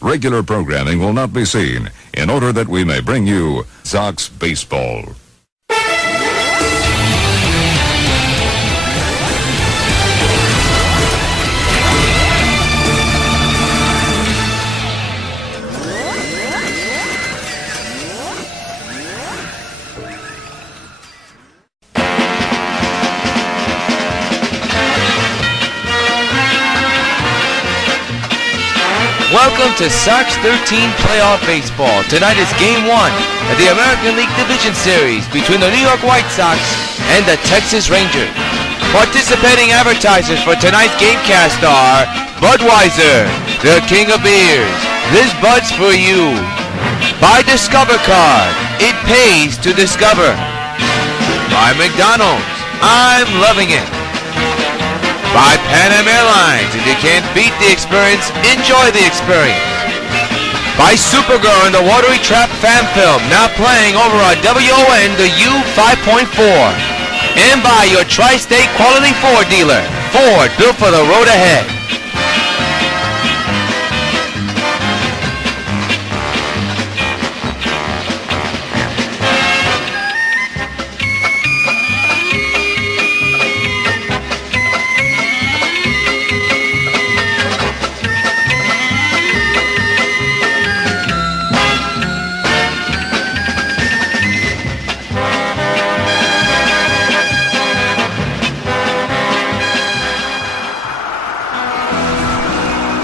Regular programming will not be seen in order that we may bring you Sox Baseball. Welcome to Sox 13 Playoff Baseball. Tonight is Game 1 of the American League Division Series between the New York White Sox and the Texas Rangers. Participating advertisers for tonight's GameCast are Budweiser, the king of beers. This Bud's for you. By Discover Card, it pays to discover. By McDonald's, I'm loving it. By Pan Am Airlines, if you can't beat the experience, enjoy the experience. By Supergirl and the Watery Trap fan film, now playing over on W.O.N, the U5.4. And by your Tri-State Quality Ford dealer, Ford, built for the road ahead.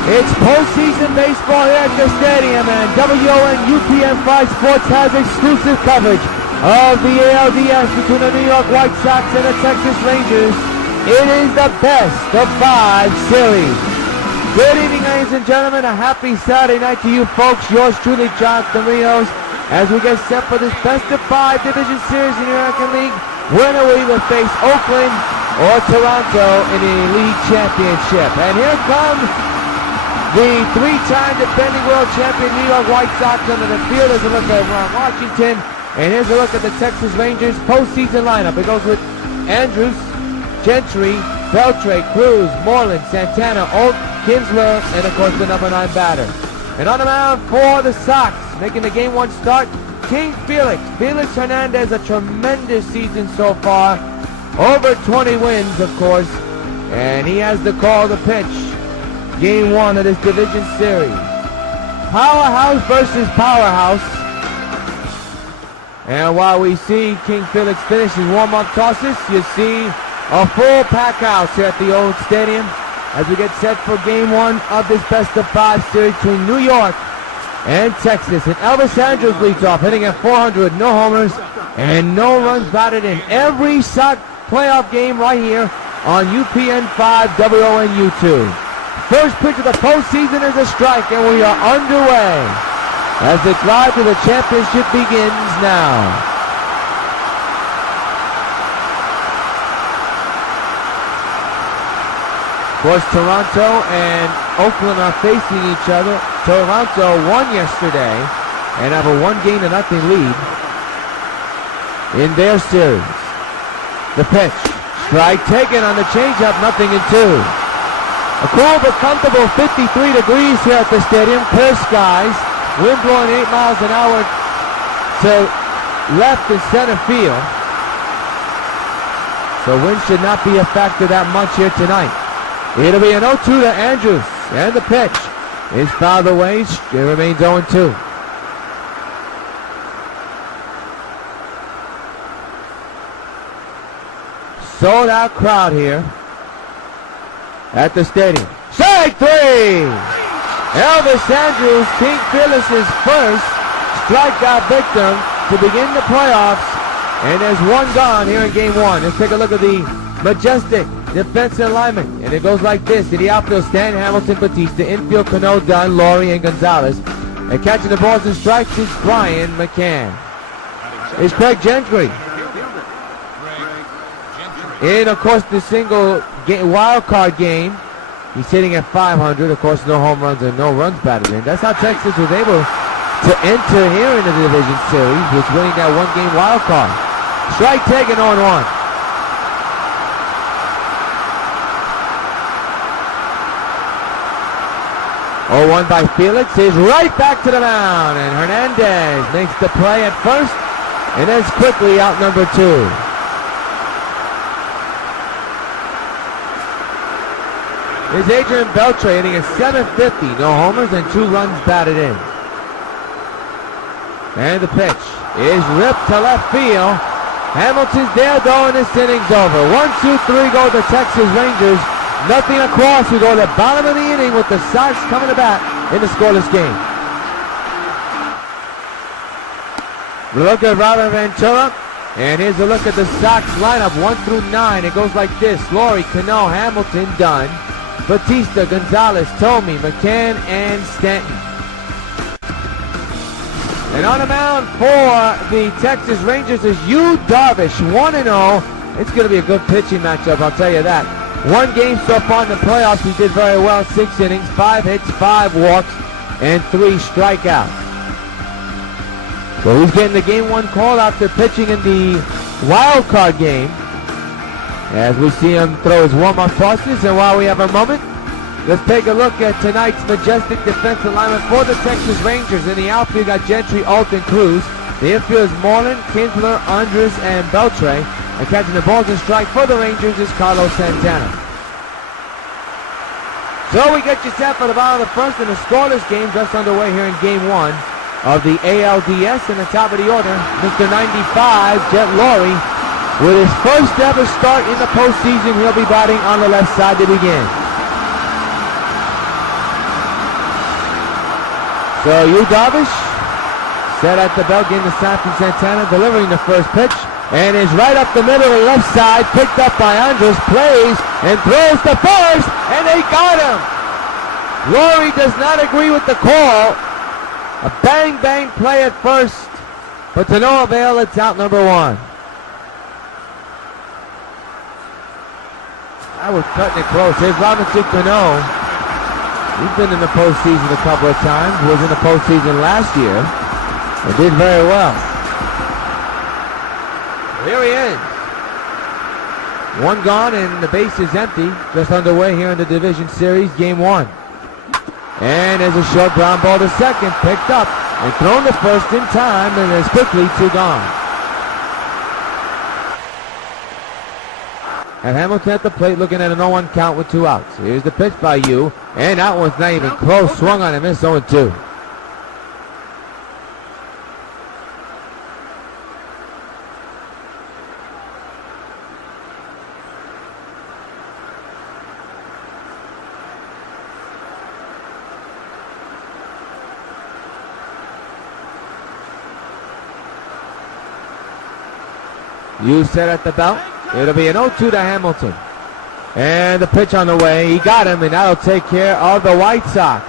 It's postseason baseball here at the stadium, and W.O.N UPN 5 Sports has exclusive coverage of the ALDS between the New York White Sox and the Texas Rangers. It is the best of 5 series. Good evening, ladies and gentlemen. A happy Saturday night to you folks. Yours truly, Jonathan Rios, as we get set for this best of 5 division series in the American League. Winner will either face Oakland or Toronto in the league championship. And here comes the 3-time defending world champion New York White Sox under the field. There's a look at Ron Washington. And here's a look at the Texas Rangers postseason lineup. It goes with Andrews, Gentry, Beltre, Cruz, Moreland, Santana, Oak, Kinsler, and of course the number 9 batter. And on the mound for the Sox, making the game 1 start, King Felix. Felix Hernandez, a tremendous season so far. Over 20 wins, of course. And he has the call to pitch. Game 1 of this division series. Powerhouse versus powerhouse. And while we see King Felix finish his warm-up tosses, you see a full pack house here at the old stadium as we get set for Game 1 of this best of 5 series between New York and Texas. And Elvis Andrews leads off, hitting at 400, no homers and no runs batted in every Sox playoff game right here on UPN 5 WON U2. First pitch of the postseason is a strike, and we are underway as the drive to the championship begins now. Of course, Toronto and Oakland are facing each other. Toronto won yesterday and have a 1-0 lead in their series. The pitch, strike taken on the changeup, 0-2. A cool but comfortable 53 degrees here at the stadium. Clear skies. Wind blowing 8 miles an hour to left and center field. So wind should not be a factor that much here tonight. It'll be an 0-2 to Andrews. And the pitch is fouled away. It remains 0-2. Sold out crowd here at the stadium. Strike 3! Elvis Andrews, King Felix's first strikeout victim to begin the playoffs. And there's 1 gone here in Game 1. Let's take a look at the majestic defensive lineman. And it goes like this. In the outfield, Stan, Hamilton, Batista. Infield, Cano, Dunn, Laurie, and Gonzalez. And catching the balls and strikes is Brian McCann. Is Craig Gentry. In, of course, the single wild card game, he's hitting at 500. Of course, no home runs and no runs batted in. That's how Texas was able to enter here in the division series, was winning that 1-game wild card. Strike taken, 0-1. 0-1 by Felix. He's right back to the mound, and Hernandez makes the play at first, and is quickly out number 2. Here's Adrian Beltre hitting a .750, no homers and 2 runs batted in. And the pitch is ripped to left field. Hamilton's there though, and this inning's over. 1-2-3 go the Texas Rangers. Nothing across. We go to the bottom of the inning with the Sox coming to bat in the scoreless game. Look at Robert Ventura. And here's a look at the Sox lineup, 1 through 9. It goes like this. Laurie, Cano, Hamilton, Dunn, Batista, Gonzalez, Tomey, McCann, and Stanton. And on the mound for the Texas Rangers is Yu Darvish, 1-0. It's going to be a good pitching matchup, I'll tell you that. 1 game so far in the playoffs. He did very well. 6 innings, 5 hits, 5 walks, and 3 strikeouts. So he's getting the game 1 call after pitching in the wild card game. As we see him throw his warm-up tosses, and while we have a moment, let's take a look at tonight's majestic defensive alignment for the Texas Rangers. In the outfield, got Gentry, Alton, Cruz. The infield is Moreland, Kinsler, Andrus, and Beltre. And catching the balls and strike for the Rangers is Carlos Santana. So we get you set for the bottom of the first in the scoreless game just underway here in Game 1 of the ALDS. In the top of the order, Mr. 95, Jet Laurie. With his first ever start in the postseason, he'll be batting on the left side to begin. So Yu Darvish set at the belt, getting the sign from Santana, delivering the first pitch, and is right up the middle of the left side, picked up by Andrus, plays, and throws to first, and they got him! Laurie does not agree with the call. A bang-bang play at first, but to no avail. It's out number 1. I was cutting it close. Here's Robinson Cano. He's been in the postseason a couple of times. Was in the postseason last year. And did very well. Here he is. 1 gone and the base is empty. Just underway here in the Division Series, Game 1. And there's a short ground ball to second. Picked up and thrown to first in time. And there's quickly 2 gone. And Hamilton at the plate looking at an 0-1 count with 2 outs. Here's the pitch by Yu. And that one's not even close. Swung on and missed 0-2. Yu set at the belt. It'll be an 0-2 to Hamilton. And the pitch on the way. He got him, and that'll take care of the White Sox.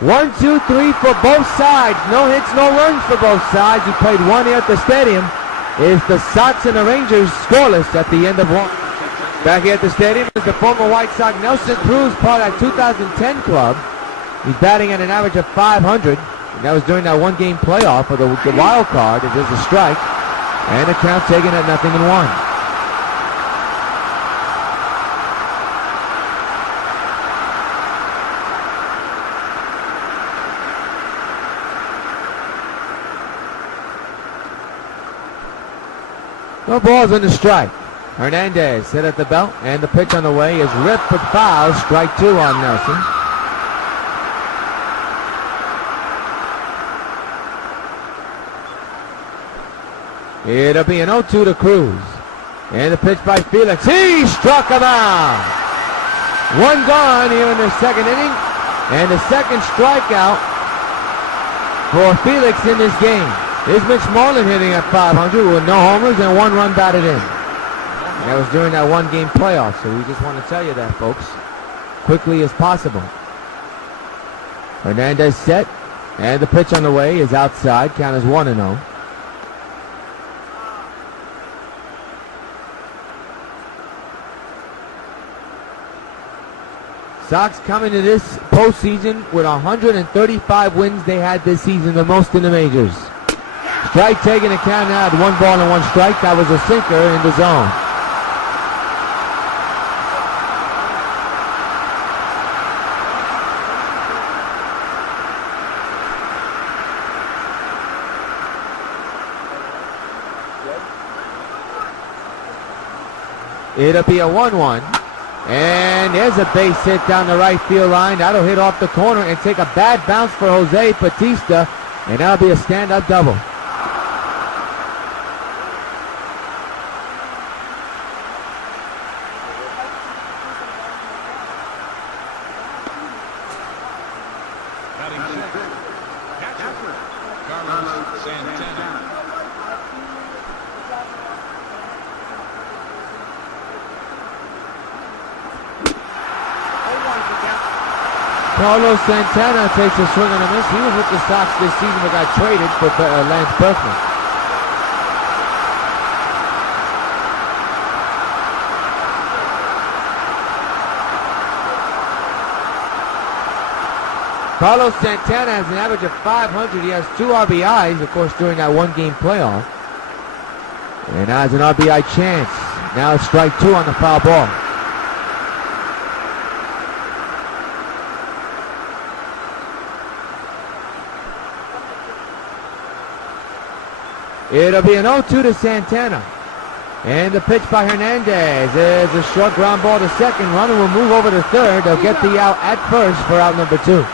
1, 2, 3 for both sides. No hits, no runs for both sides. He played 1 here at the stadium. It's the Sox and the Rangers scoreless at the end of 1. Back here at the stadium is the former White Sox Nelson Cruz, part of that 2010 club. He's batting at an average of .500. And that was during that 1-game playoff for the wild card. It is a strike. And the count taken at 0-1. No balls on the strike. Hernandez set at the belt, and the pitch on the way is ripped but foul. Strike 2 on Nelson. It'll be an 0-2 to Cruz. And the pitch by Felix. He struck him out. 1 gone here in the second inning. And the second strikeout for Felix in this game. Here's Mitch Moreland hitting at .500 with no homers and 1 run batted in. And that was during that 1-game playoff, so we just want to tell you that, folks, quickly as possible. Hernandez set, and the pitch on the way is outside. Count is 1-0. Sox coming to this postseason with 135 wins they had this season, the most in the majors. Strike taken, a count now at 1 ball and 1 strike. That was a sinker in the zone. It'll be a 1-1. And there's a base hit down the right field line. That'll hit off the corner and take a bad bounce for Jose Bautista. And that'll be a stand-up double. Carlos Santana takes a swing and a miss. He was with the Sox this season but got traded for Lance Berkman. Carlos Santana has an average of 500. He has 2 RBIs, of course, during that one-game playoff. And has an RBI chance. Now it's strike 2 on the foul ball. It'll be an 0-2 to Santana. And the pitch by Hernandez is a short ground ball to second. Runner will move over to third. They'll get the out at first for out number 2.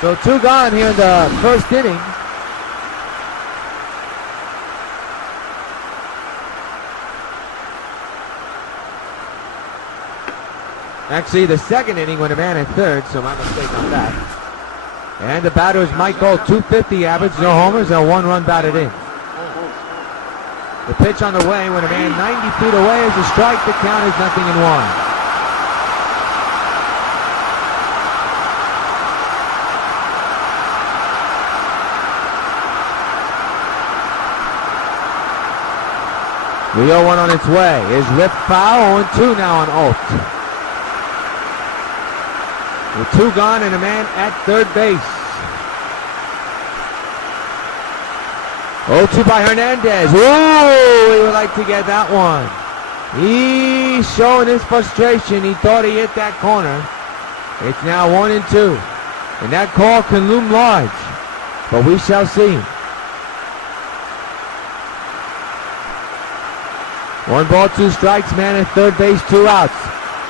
So 2 gone here in the first inning. Actually, the second inning when a man at third, so my mistake on that. And the batter is Mike Gold, 250 average, no homers, and a 1-run batted in. The pitch on the way when a man 90 feet away is a strike. The count is 0-1. The 0-1 on its way is ripped foul, 0-2 now on Alt. With 2 gone and a man at third base. 0-2 by Hernandez. Ooh, he would like to get that one. He's showing his frustration. He thought he hit that corner. It's now 1-2. And that call can loom large. But we shall see. 1 ball, 2 strikes, man at third base, 2 outs.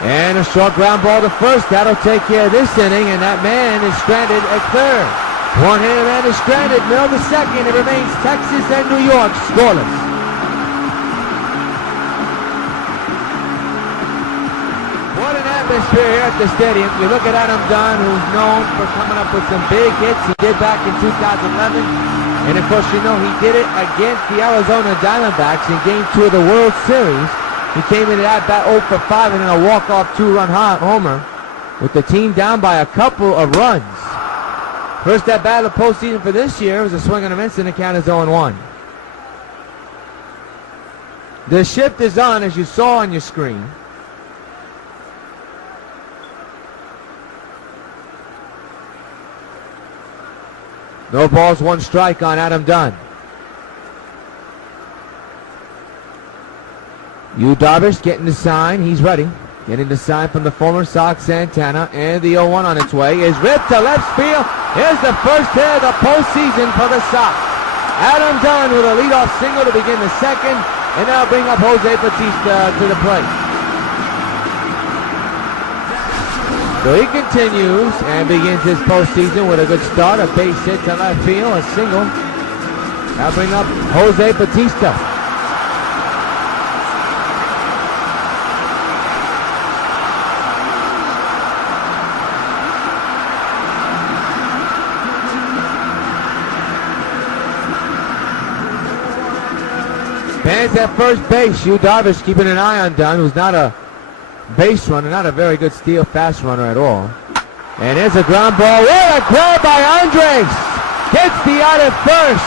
And a short ground ball to first. That'll take care of this inning, and that man is stranded at third. One-handed man is stranded, middle of the second. It remains Texas and New York scoreless. What an atmosphere here at the stadium. You look at Adam Dunn, who's known for coming up with some big hits. He did back in 2011. And of course, you know, he did it against the Arizona Diamondbacks in Game 2 of the World Series. He came in at bat 0 for 5 and then a walk-off 2-run homer with the team down by a couple of runs. First at bat of the postseason for this year was a swing and a miss, and the count is 0-1. The shift is on, as you saw on your screen. No balls, 1 strike on Adam Dunn. Yu Darvish getting the sign. He's ready. Getting the sign from the former Sox Santana. And the 0-1 on its way is ripped to left field. Here's the first hit of the postseason for the Sox. Adam Dunn with a leadoff single to begin the second. And now bring up Jose Bautista to the plate. So he continues and begins his postseason with a good start. A base hit to left field. A single. Now bring up Jose Bautista. Fans at first base. Yu Darvish keeping an eye on Dunn, who's not a base runner, not a very good steal fast runner at all. And there's a ground ball. What a grab by Andres! Gets the out at first.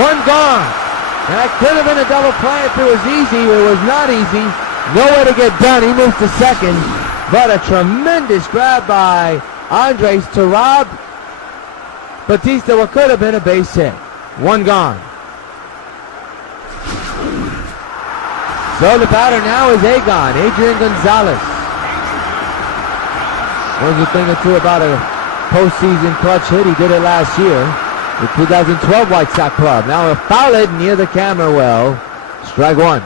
1 gone. And that could have been a double play if it was easy. It was not easy. Nowhere to get done. He moves to second. But a tremendous grab by Andres to rob Bautista what could have been a base hit. 1 gone. So the batter now is Adrian Gonzalez. Learns a thing or two about a postseason clutch hit. He did it last year. the 2012 White Sox club. Now a foul it near the camera well. Strike one.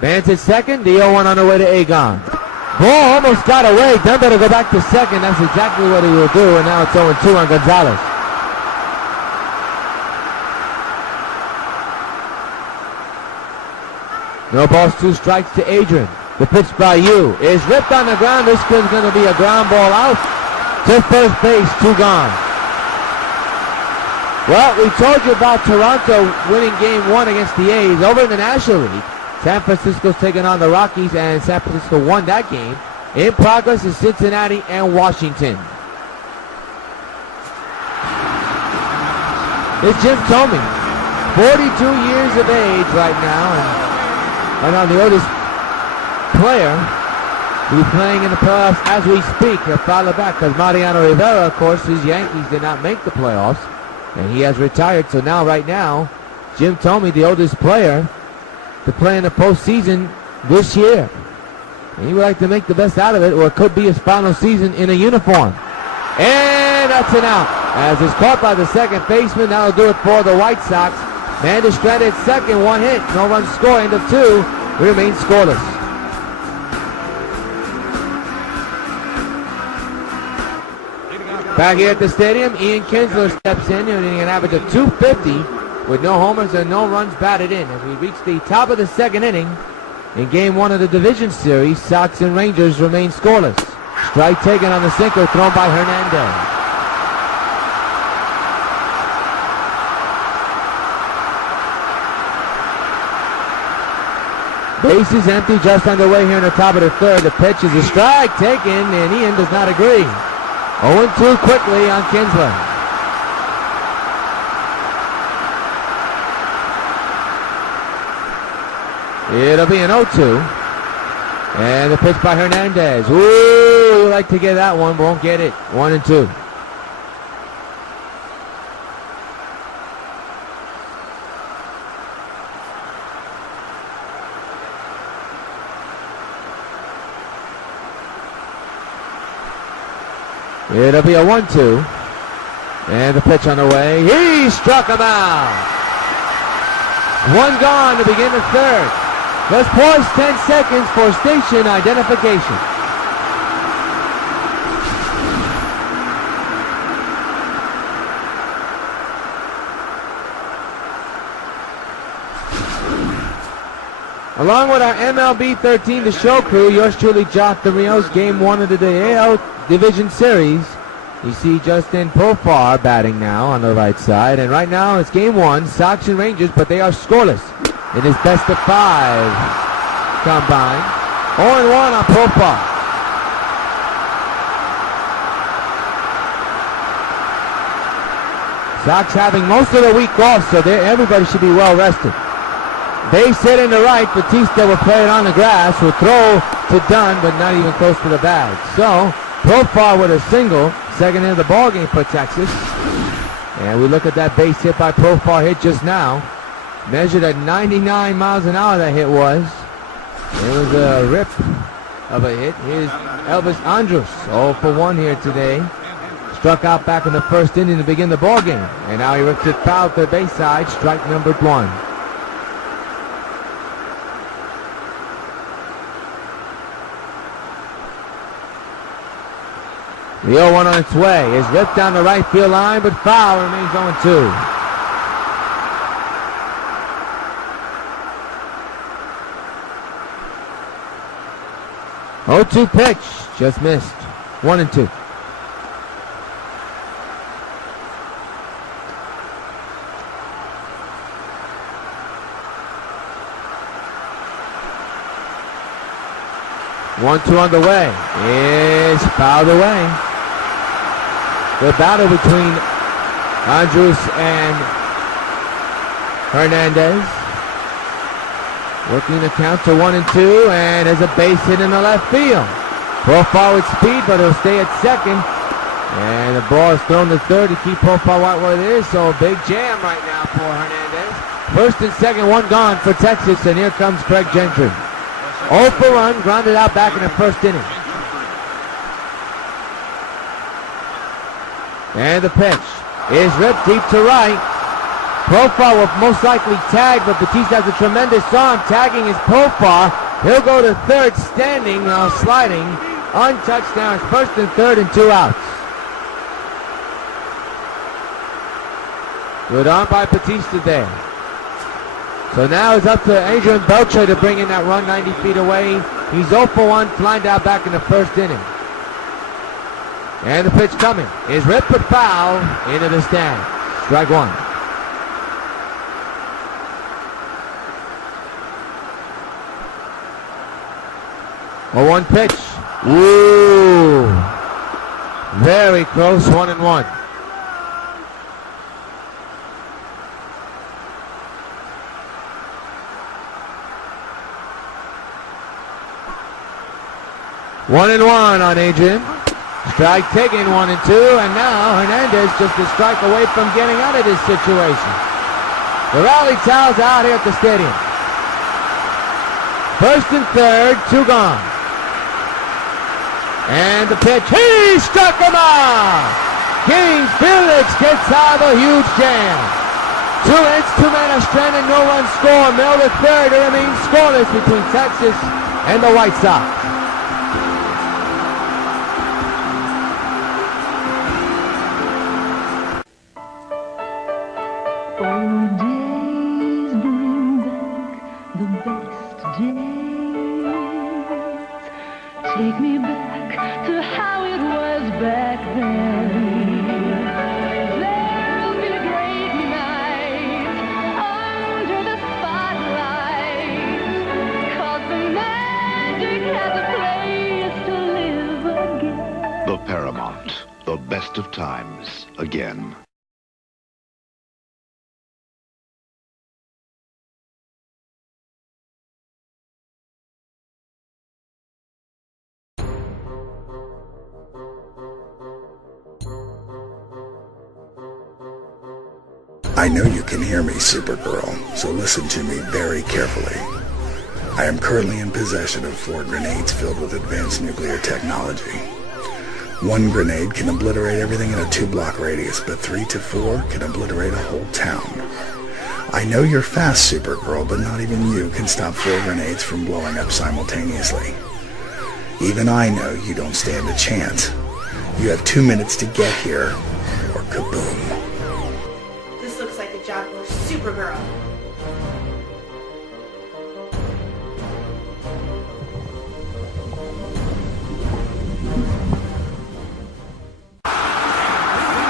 Vance at second, the 0-1 on the way to Agon. Ball almost got away. Dunbar to go back to second. That's exactly what he will do. And now it's 0-2 on Gonzalez. No balls, 2 strikes to Adrian. The pitch by Yu is ripped on the ground. This is going to be a ground ball out to first base. 2 gone. Well, we told you about Toronto winning game 1 against the A's over in the National League. San Francisco's taking on the Rockies, and San Francisco won that game. In progress is Cincinnati and Washington. It's Jim Thome, 42 years of age right now, and the oldest player who's playing in the playoffs as we speak. He'll follow back because Mariano Rivera, of course, his Yankees did not make the playoffs, and he has retired. So now, right now, Jim Thome, the oldest player to play in the postseason this year. And he would like to make the best out of it, or it could be his final season in a uniform. And that's an out. As it's caught by the second baseman, that'll do it for the White Sox. Man is stranded at second, 1 hit, no runs scored, end of 2, remains scoreless. Back here at the stadium, Ian Kinsler steps in, hitting an average of .250 with no homers and no runs batted in. As we reach the top of the second inning, in game 1 of the division series, Sox and Rangers remain scoreless. Strike taken on the sinker thrown by Hernandez. Bases empty, just underway here in the top of the third. The pitch is a strike taken, and Ian does not agree. 0-2 quickly on Kinsler. It'll be an 0-2. And the pitch by Hernandez. Ooh, we'd like to get that one, but won't get it. 1-2. It'll be a 1-2. And the pitch on the way. He struck him out. 1 gone to begin the third. Let's pause 10 seconds for station identification. Along with our MLB 13 The Show crew, yours truly, Jock the Rios, game 1 of the AL Division Series. You see Justin Profar batting now on the right side. And right now it's game 1, Sox and Rangers, but they are scoreless in his best of 5 combine. 0-1 on Profar. Sox having most of the week off, so everybody should be well rested. Base hit in the right. Batista will play it on the grass. Will throw to Dunn, but not even close to the bag. So Profar with a single. Second hit of the ball game for Texas. And we look at that base hit by Profar hit just now. Measured at 99 miles an hour, that hit was. It was a rip of a hit. Here's Elvis Andrus, 0 for 1 here today. Struck out back in the first inning to begin the ball game. And now he rips it foul to the base side. Strike number 1. The 0-1 on its way is ripped down the right field line, but foul, remains 0-2. Oh-2 pitch, just missed. 1-2. One-two on the way is fouled away. The battle between Andrus and Hernandez. Working the count to 1-2, and there's a base hit in the left field. Profar with speed, but he'll stay at second. And the ball is thrown to third to keep Profar right where it is, so a big jam right now for Hernandez. First and second, one gone for Texas, and here comes Craig Gentry. 0 for 1, grounded out back in the first inning. And the pitch is ripped deep to right. Profar will most likely tag, but Batista has a tremendous arm tagging his Profar. He'll go to third, standing, sliding, untouched now. It's first and third and 2 outs. Good arm by Batista there. So now it's up to Adrian Beltre to bring in that run 90 feet away. He's 0 for 1, flying out back in the first inning. And the pitch coming is ripped but foul into the stand. Strike one. A 1 pitch. Ooh. Very close, 1-1. One and one on Adrian. Strike taken, 1 and 2, and now Hernandez just a strike away from getting out of this situation. The rally towels out here at the stadium. First and third, 2 gone. And the pitch, he struck him out! King Felix gets out of a huge jam. 2 hits, 2 men are stranded, no run score. Middle to third, it remains scoreless between Texas and the White Sox. Take me back to how it was back then. There'll be a great night under the spotlight, 'cause the magic has a place to live again. The Paramount, the best of times, again. I know you can hear me, Supergirl, so listen to me very carefully. I am currently in possession of 4 grenades filled with advanced nuclear technology. 1 grenade can obliterate everything in a 2-block radius, but 3 to 4 can obliterate a whole town. I know you're fast, Supergirl, but not even you can stop 4 grenades from blowing up simultaneously. Even I know you don't stand a chance. You have 2 minutes to get here, or kaboom. Job for Supergirl.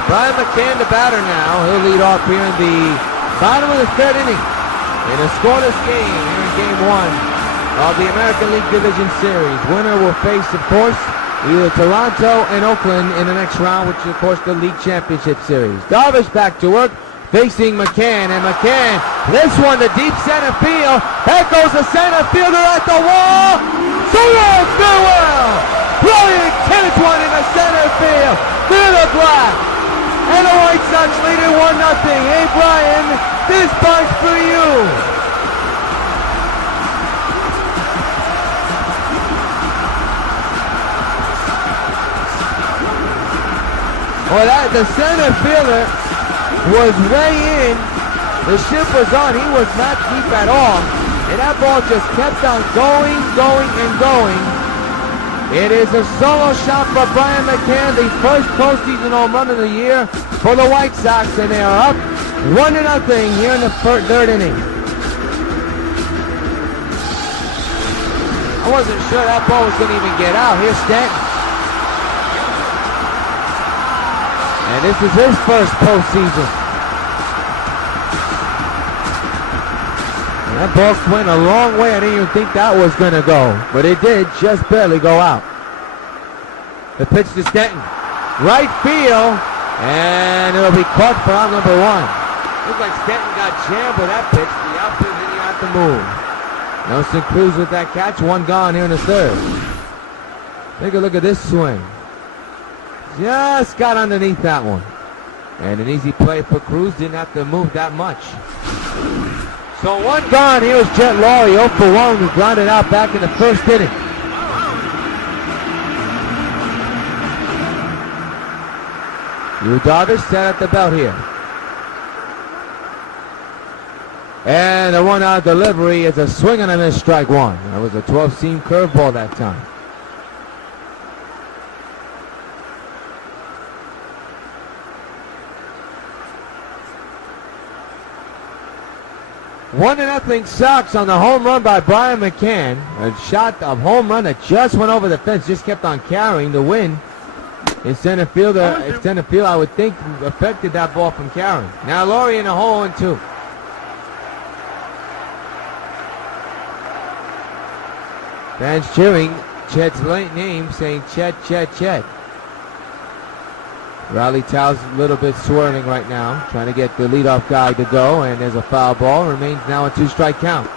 Brian McCann, the batter now. He'll lead off here in the bottom of the third inning in a scoreless game here in Game 1 of the American League Division Series. Winner will face, of course, either Toronto and Oakland in the next round, which is, of course, the League Championship Series. Darvish back to work, facing McCann, and McCann lifts one to deep center field. Back goes the center fielder at the wall. Swing, farewell! Brilliant catch, one in the center field. Through the black. And the White Sox lead it 1-0. Hey, Brian, this part's for you. Well, the center fielder was way in. The ship was on. He was not deep at all. And that ball just kept on going, and going. It is a solo shot for Brian McCann, the first postseason home run of the year for the White Sox, and they are up 1-0 here in the third inning. I wasn't sure that ball was going to even get out. Here's Stanton. And this is his first postseason. And that ball went a long way. I didn't even think that was going to go. But it did just barely go out. The pitch to Stanton. Right field. And it'll be caught for out number 1. Looks like Stanton got jammed with that pitch. The outfield didn't have to move. Nelson Cruz with that catch. 1 gone here in the third. Take a look at this swing. Just got underneath that one. And an easy play for Cruz. Didn't have to move that much. So one gone. Here's Jet Laurie, 0 for 1, who grounded out back in the first inning. Yu Darvish set at the belt here. And the 1-out delivery is a swing and a miss, strike one. That was a 12-seam curveball that time. One to nothing Sox on the home run by Brian McCann. A shot of home run that just went over the fence, just kept on carrying. The wind in center field, I would think, affected that ball from carrying. Now Laurie in the hole and 2. Fans cheering Chet's name, saying Chet, Chet, Chet. Riley Tow's a little bit swirling right now, trying to get the leadoff guy to go, and there's a foul ball. Remains now a 2-strike count.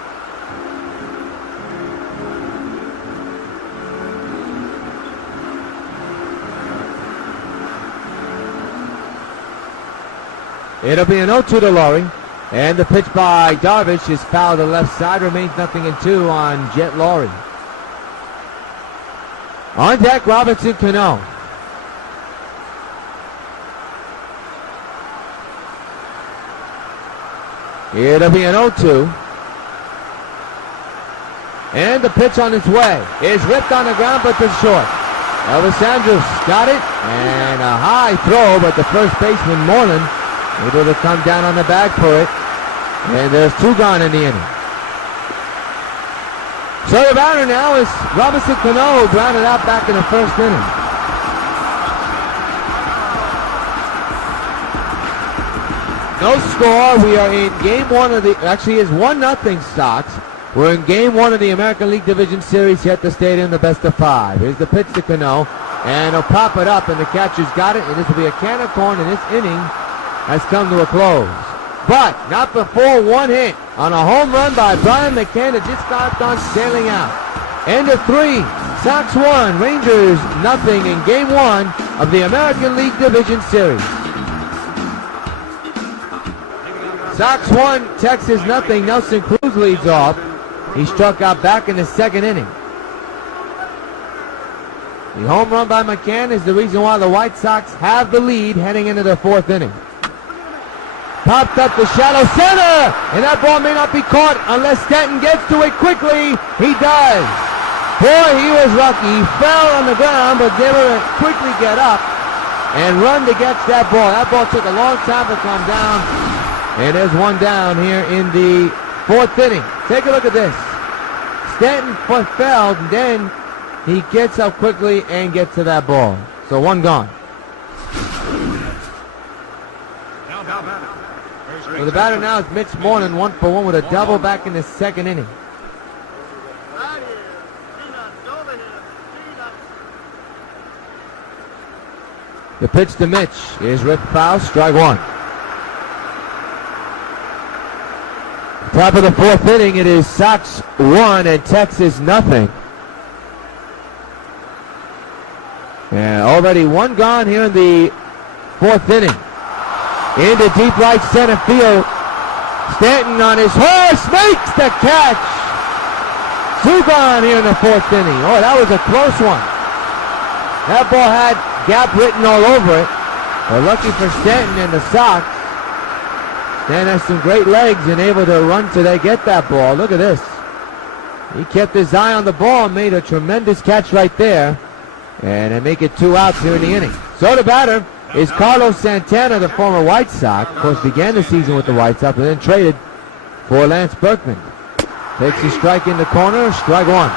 It'll be an 0-2 to Laurie, and the pitch by Darvish is foul to the left side. Remains 0-2 on Jet Laurie. On deck, Robinson Cano. It'll be an 0-2. And the pitch on its way is ripped on the ground, but to short. Elvis Andrus got it, and a high throw, but the first baseman, Moreland, able to come down on the bag for it. And there's 2 gone in the inning. So the batter now is Robinson Cano, who grounded out back in the first inning. No score. We are in game 1 of the, actually it's 1-0 Sox. We're in game 1 of the American League Division Series here at the stadium, the best of 5. Here's the pitch to Cano, and he'll pop it up, and the catcher's got it, and this will be a can of corn, and this inning has come to a close. But not before one hit on a home run by Brian McCann that just got done sailing out. End of 3. Sox 1, Rangers nothing in game 1 of the American League Division Series. Sox 1, Texas nothing. Nelson Cruz leads off. He struck out back in the second inning. The home run by McCann is the reason why the White Sox have the lead heading into the 4th inning. Popped up the shallow center, and that ball may not be caught unless Stanton gets to it quickly. He does. Boy, he was lucky. He fell on the ground, but they were to quickly get up and run to get that ball. That ball took a long time to come down, and there's one down here in the 4th inning. Take a look at this. Stanton fell, and then he gets up quickly and gets to that ball. So one gone. So the batter now is Mitch Moreland, 1 for 1 with a double back in the second inning. The pitch to Mitch is ripped foul, strike 1. Top of the 4th inning, it is Sox 1 and Texas nothing. And already one gone here in the 4th inning. Into deep right center field. Stanton on his horse makes the catch. 2 gone here in the 4th inning. Oh, that was a close one. That ball had gap written all over it. But lucky for Stanton and the Sox. Stanton has some great legs and able to run till they get that ball. Look at this. He kept his eye on the ball and made a tremendous catch right there. And they make it 2 outs here in the inning. So the batter is Carlos Santana, the former White Sox. Of course, began the season with the White Sox, but then traded for Lance Berkman. Takes a strike in the corner, strike 1.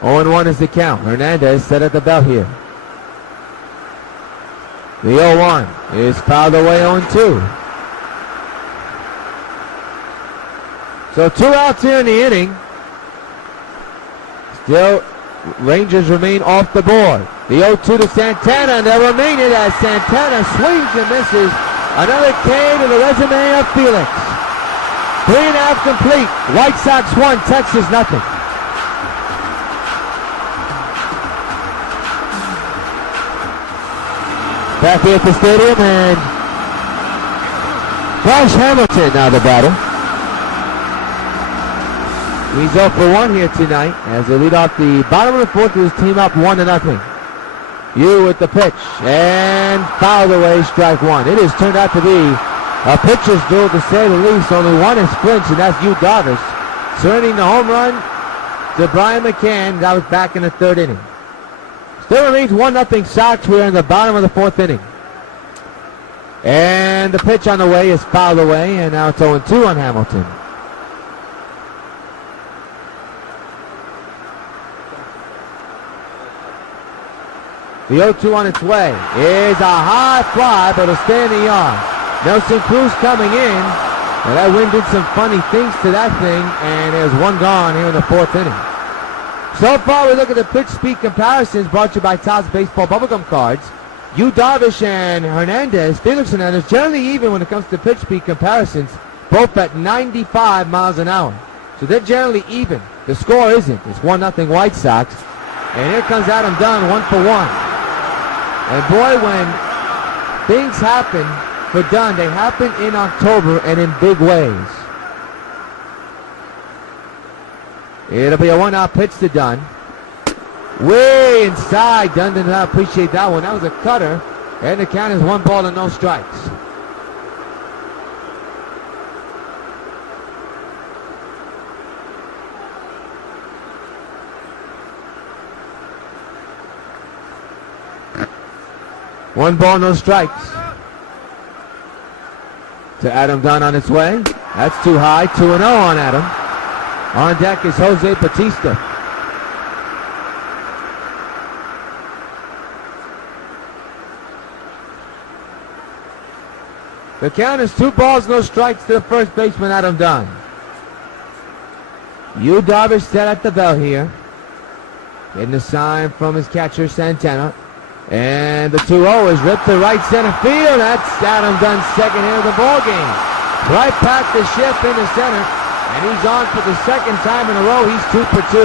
Oh, and 1 is the count. Hernandez set at the belt here. The 0-1 is fouled away 0-2. So 2 outs here in the inning. Still, Rangers remain off the board. The 0-2 to Santana, and they'll remain it as Santana swings and misses. Another K to the resume of Felix. 3.5 complete. White Sox 1, Texas nothing. Back here at the stadium, and Josh Hamilton now the batter. He's 0 for 1 here tonight as they lead off the bottom of the fourth with his team up 1-0. You with the pitch, and fouled away, strike one. It has turned out to be a pitcher's duel to say the least. Only one has clinched, and that's Yu Darvish, surrendering the home run to Brian McCann. That was back in the third inning. Still remains 1-0 Sox. We're in the bottom of the fourth inning. And the pitch on the way is fouled away, and now it's 0-2 on Hamilton. The 0-2 on its way is a high fly, but it'll stay in the yard. Nelson Cruz coming in. Now that wind did some funny things to that thing, and there's one gone here in the fourth inning. So far, we look at the pitch speed comparisons brought to you by Topps Baseball Bubblegum Cards. Yu Darvish and Felix Hernandez, generally even when it comes to pitch speed comparisons, both at 95 miles an hour. So they're generally even. The score isn't. It's 1-0 White Sox. And here comes Adam Dunn, 1 for 1. And boy, when things happen for Dunn, they happen in October and in big ways. It'll be a 1-out pitch to Dunn. Way inside. Dunn did not appreciate that one. That was a cutter. And the count is 1 ball and no strikes. One ball, no strikes. To Adam Dunn on its way. That's too high. 2-0 on Adam. On deck is Jose Bautista. The count is 2 balls, no strikes to the first baseman, Adam Dunn. Yu Darvish set at the bell here. Getting the sign from his catcher, Santana. And the 2-0 is ripped to right center field. That's Adam Dunn's second hit of the ball game. Right past the ship into center. And he's on for the second time in a row. He's 2 for 2.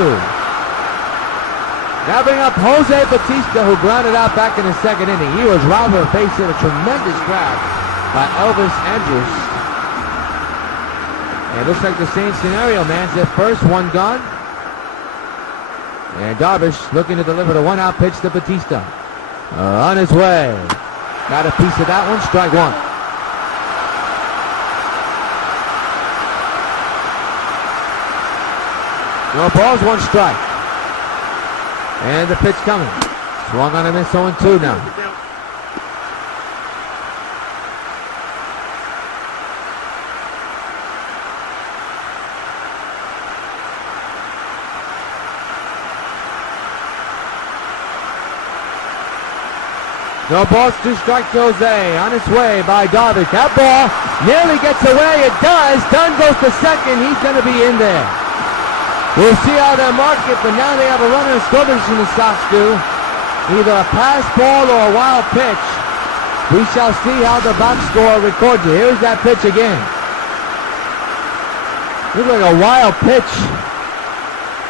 Now bring up Jose Bautista, who grounded out back in the second inning. He was robbed of a base hit, a tremendous grab by Elvis Andrus. And it looks like the same scenario. Man's at first, one gone. And Darvish looking to deliver the 1-out pitch to Bautista. On his way. Got a piece of that one. Strike one. No balls, 1 strike. And the pitch coming. Swung on a miss, 0-2 now. No balls, 2 strikes to Jose. On its way by Darvish. That ball nearly gets away. It does. Dunn goes to second. He's going to be in there. We'll see how they mark it, but now they have a runner in scoring position, the Sox do. Either a pass ball or a wild pitch. We shall see how the box score records it. Here's that pitch again. Looks like a wild pitch.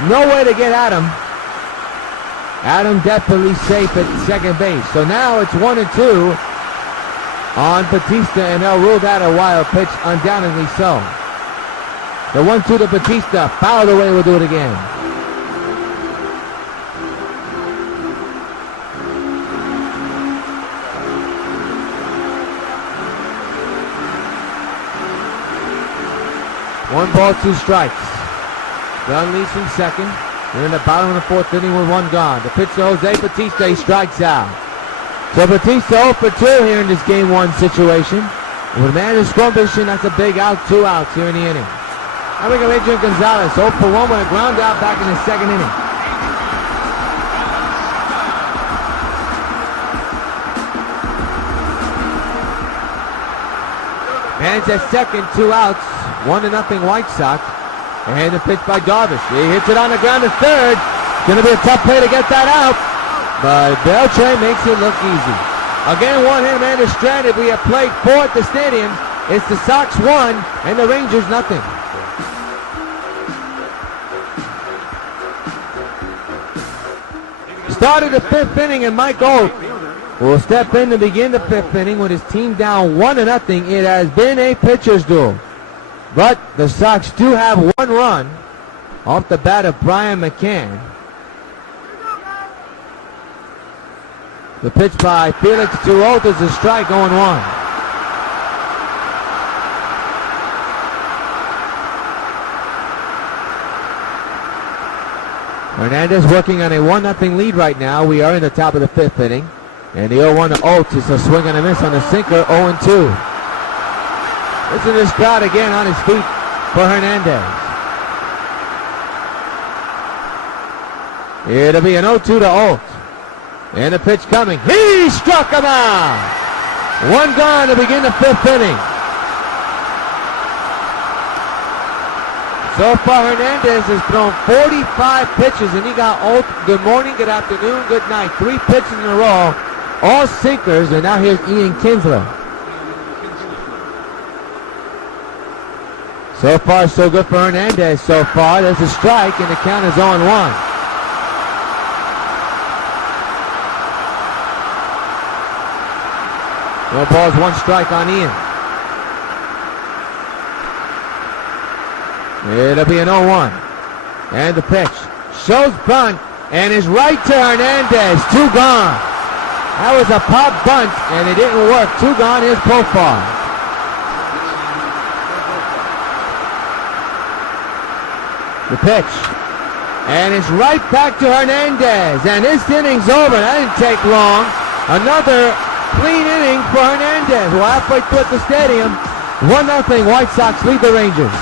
No way to get at him. Adam definitely safe at second base. So now it's 1-2 on Bautista, and they'll rule that a wild pitch, undoubtedly so. The 1-2 to Bautista, fouled away, will do it again. One ball, 2 strikes. Dunn leads from second. We're in the bottom of the fourth inning with 1 gone. The pitch to Jose Bautista, he strikes out. So Bautista 0 for 2 here in this game 1 situation. With a man in scoring position, that's a big out, 2 outs here in the inning. Now we got Adrian Gonzalez, 0 for 1 with a ground out back in the second inning. Man's at second, 2 outs, 1-0 White Sox. And the pitch by Darvish. He hits it on the ground to third. Going to be a tough play to get that out. But Beltran makes it look easy. Again, 1-hit man is stranded. We have played 4 at the stadium. It's the Sox 1 and the Rangers nothing. start of the 5th inning, and Mike Olt will step in to begin the 5th inning with his team down 1-0. It has been a pitcher's duel. But the Sox do have 1 run off the bat of Brian McCann. The pitch by Felix to Olt is a strike, 0-1. Hernandez working on a 1-0 lead right now. We are in the top of the 5th inning. And the 0-1 to Olt is a swing and a miss on the sinker, 0-2. Listen to this crowd again on his feet for Hernandez. It'll be an 0-2 to Olt. And the pitch coming. He struck him out! 1 gone to begin the 5th inning. So far, Hernandez has thrown 45 pitches, and he got Olt good morning, good afternoon, good night. 3 pitches in a row, all sinkers, and now here's Ian Kinsler. So far, so good for Hernandez so far. There's a strike, and the count is 0-1. No balls, 1 strike on Ian. It'll be an 0-1. And the pitch. Shows bunt, and is right to Hernandez. 2 gone. That was a pop bunt, and it didn't work. 2 gone. Here's Profar. The pitch. And it's right back to Hernandez. And this inning's over. That didn't take long. Another clean inning for Hernandez. We're halfway through at the stadium. 1-0. White Sox lead the Rangers.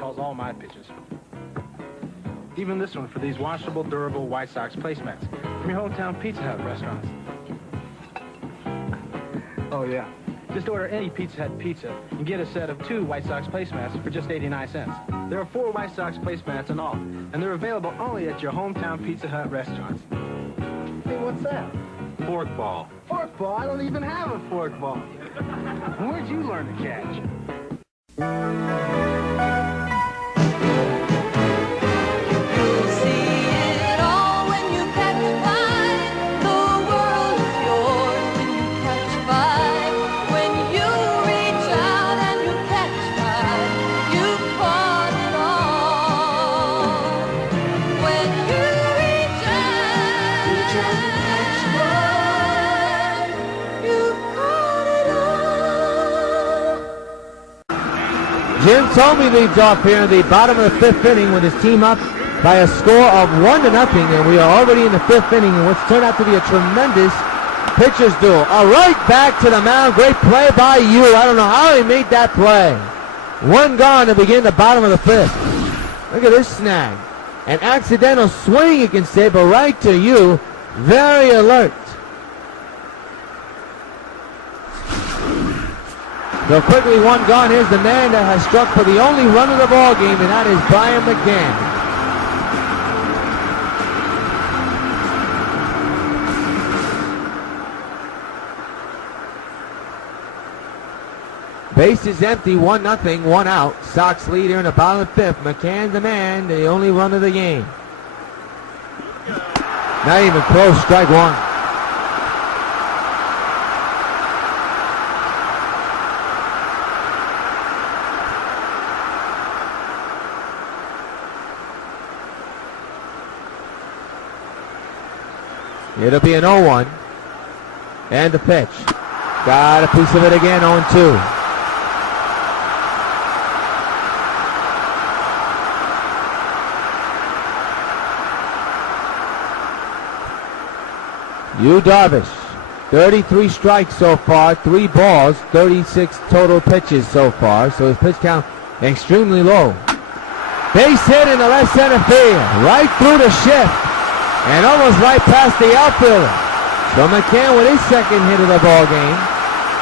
Calls all my pitches. Even this one for these washable, durable White Sox placemats from your hometown Pizza Hut restaurants. Oh yeah, just order any Pizza Hut pizza and get a set of 2 White Sox placemats for just 89 cents. There are 4 White Sox placemats in all, and they're available only at your hometown Pizza Hut restaurants. Hey, what's that? Fork ball. Fork ball? I don't even have a fork ball. Where'd you learn to catch? Jim Thome leads off here in the bottom of the 5th inning with his team up by a score of 1-0, and we are already in the 5th inning in what's turned out to be a tremendous pitcher's duel. Right back to the mound. Great play by you. I don't know how he made that play. 1 gone to begin the bottom of the 5th. Look at this snag. An accidental swing, you can say, but right to you. Very alert. So quickly 1 gone. Here's the man that has struck for the only run of the ball game, and that is Brian McCann. Base is empty, 1-0, 1 out. Sox lead here in the bottom of the 5th. McCann the man, the only run of the game. Not even close, strike 1. It'll be an 0-1. And the pitch. Got a piece of it again, 0-2. Yu Darvish, 33 strikes so far, 3 balls, 36 total pitches so far. So his pitch count extremely low. Base hit in the left center field, right through the shift. And almost right past the outfielder. So McCann with his 2nd hit of the ball game.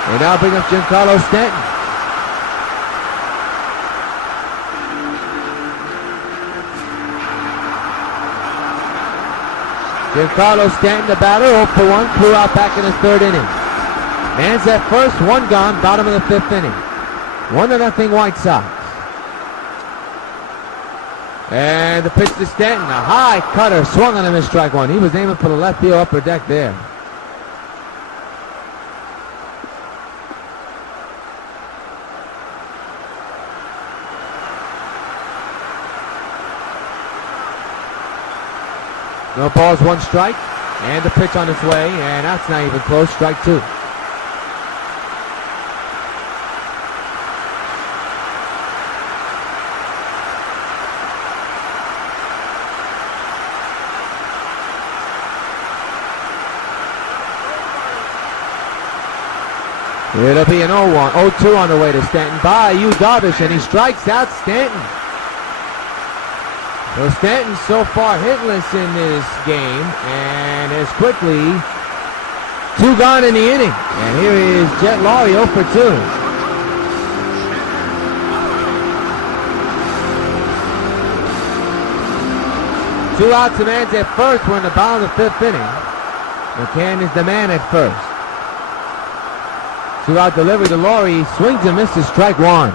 And now bring up Giancarlo Stanton. Giancarlo Stanton, the batter, 0 for 1, flew out back in his 3rd inning. Man's at first, one gone, bottom of the 5th inning. 1-0 White Sox. And the pitch to Stanton, a high cutter, swung on him as strike one. He was aiming for the left field upper deck there. No balls, one strike, and the pitch on its way, and that's not even close, strike two. It'll be an 0-2 on the way to Stanton by Darvish, and he strikes out Stanton. So Stanton so far hitless in this game, and is quickly 2 gone in the inning. And here is Jet Laurie 0 for 2. Two outs, a man's at first. We're in the bottom of the 5th inning. McCann is the man at first. 2-out delivery to Laurie. Swings and misses, strike one.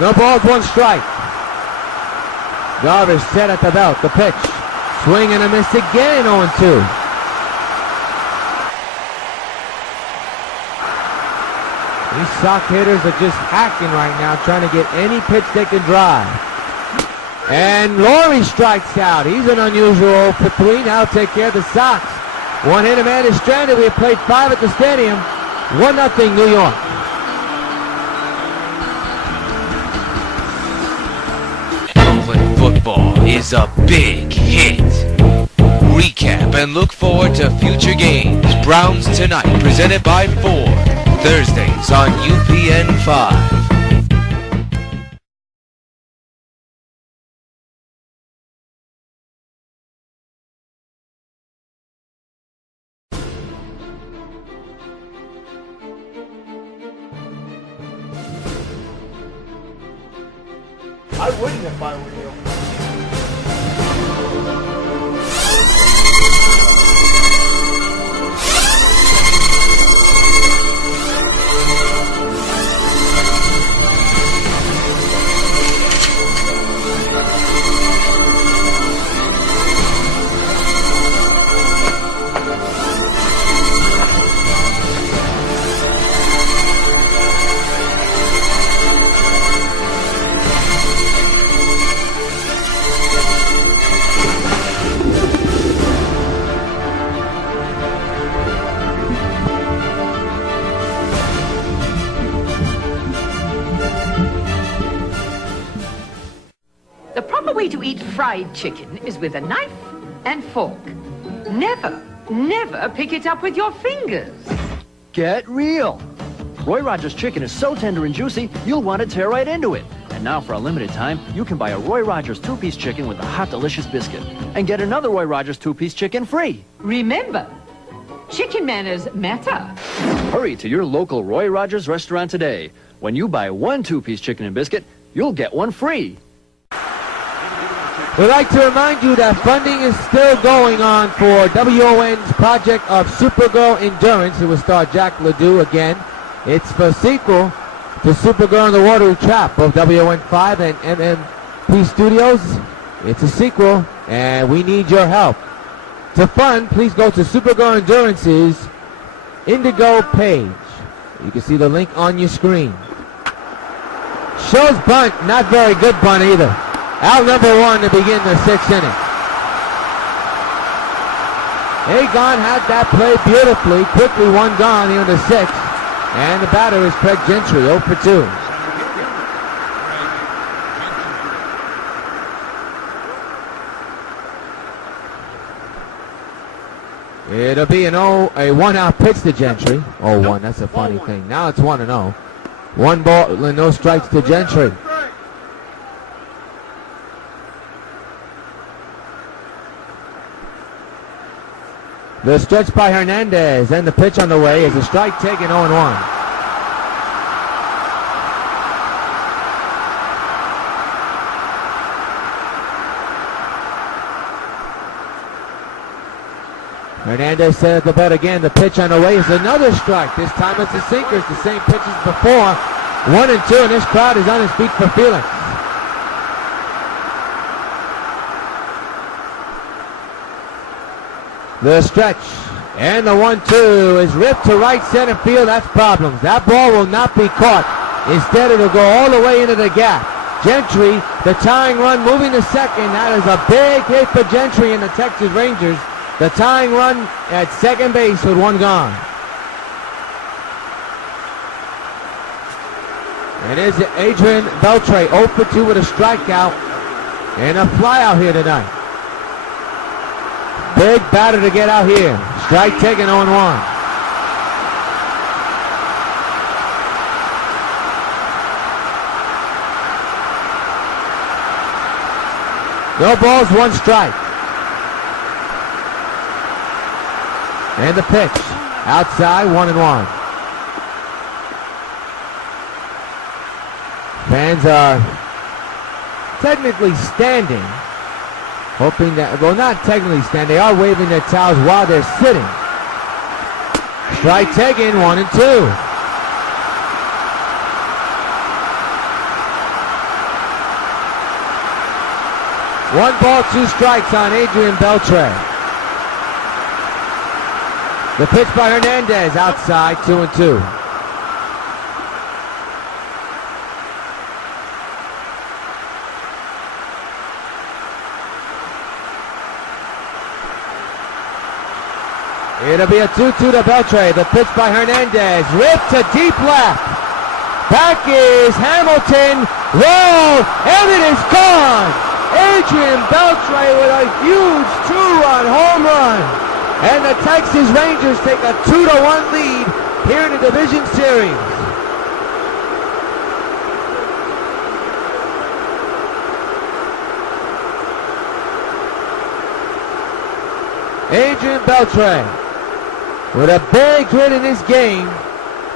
No balls, one strike. Darvish set at the belt. The pitch. Swing and a miss again, 0-2. These Sox hitters are just hacking right now, trying to get any pitch they can drive. And Laurie strikes out. He's an unusual 0 for 3. Now take care of the Sox. One hitter man is stranded. We have played 5 at the stadium. 1-0 New York. When football is a big hit. Recap and look forward to future games. Browns tonight, presented by Ford. Thursdays on UPN 5. I wouldn't if I were you. The proper way to eat fried chicken is with a knife and fork. Never, never pick it up with your fingers. Get real. Roy Rogers chicken is so tender and juicy, you'll want to tear right into it. And now for a limited time, you can buy a Roy Rogers 2-piece chicken with a hot, delicious biscuit. And get another Roy Rogers 2-piece chicken free. Remember, chicken manners matter. Hurry to your local Roy Rogers restaurant today. When you buy one 2-piece chicken and biscuit, you'll get one free. We'd like to remind you that funding is still going on for W.O.N's project of Supergirl Endurance. It will star Jack Ledoux again. It's the sequel to Supergirl in the Watery Trap, both W.O.N 5 and MLB Studios. It's a sequel, and we need your help. To fund, please go to Supergirl Endurance's Indigo page. You can see the link on your screen. Shows bunt, not very good bunt either. Out number 1 to begin the 6th inning. Agon had that play beautifully. Quickly 1 gone here in the 6th. And the batter is Craig Gentry, 0 for 2. It'll be a 1-out pitch to Gentry. 0-1, that's a funny thing. Now it's 1-0. 1 ball, no strikes to Gentry. The stretch by Hernandez, and the pitch on the way is a strike taken, 0-1. Hernandez set at the bat again. The pitch on the way is another strike. This time it's a sinker. It's the same pitch as before. 1-2, and this crowd is on its feet for Felix. The stretch, and the 1-2 is ripped to right center field. That's problems. That ball will not be caught. Instead, it'll go all the way into the gap. Gentry, the tying run, moving to second. That is a big hit for Gentry and the Texas Rangers. The tying run at second base with one gone. And is Adrian Beltre 0 for 2 with a strikeout and a flyout here tonight. Big batter to get out here. Strike taken, 0-1. No balls, one strike. And the pitch. Outside, 1-1. Fans are technically standing, hoping that, well, not technically standing, they are waving their towels while they're sitting. Strike taken, 1-2. One ball, two strikes on Adrian Beltre. The pitch by Hernandez outside, 2-2. It'll be a 2-2 to Beltre. The pitch by Hernandez. Ripped to deep left. Back is Hamilton. Roll. And it is gone. Adrian Beltre with a huge two-run home run. And the Texas Rangers take a 2-1 lead here in the division series. Adrian Beltre with a big hit in this game,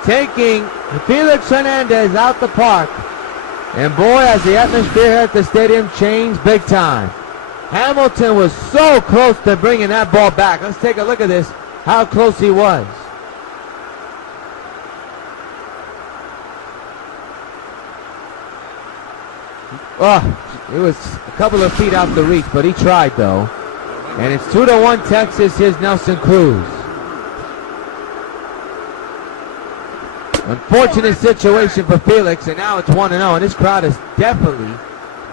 taking Felix Hernandez out the park. And boy, has the atmosphere here at the stadium changed big time. Hamilton was so close to bringing that ball back. Let's take a look at this, how close he was. Oh, it was a couple of feet out the reach, but he tried though. And it's 2-1 Texas. Here's Nelson Cruz. Unfortunate situation for Felix, and now it's 1-0, and this crowd has definitely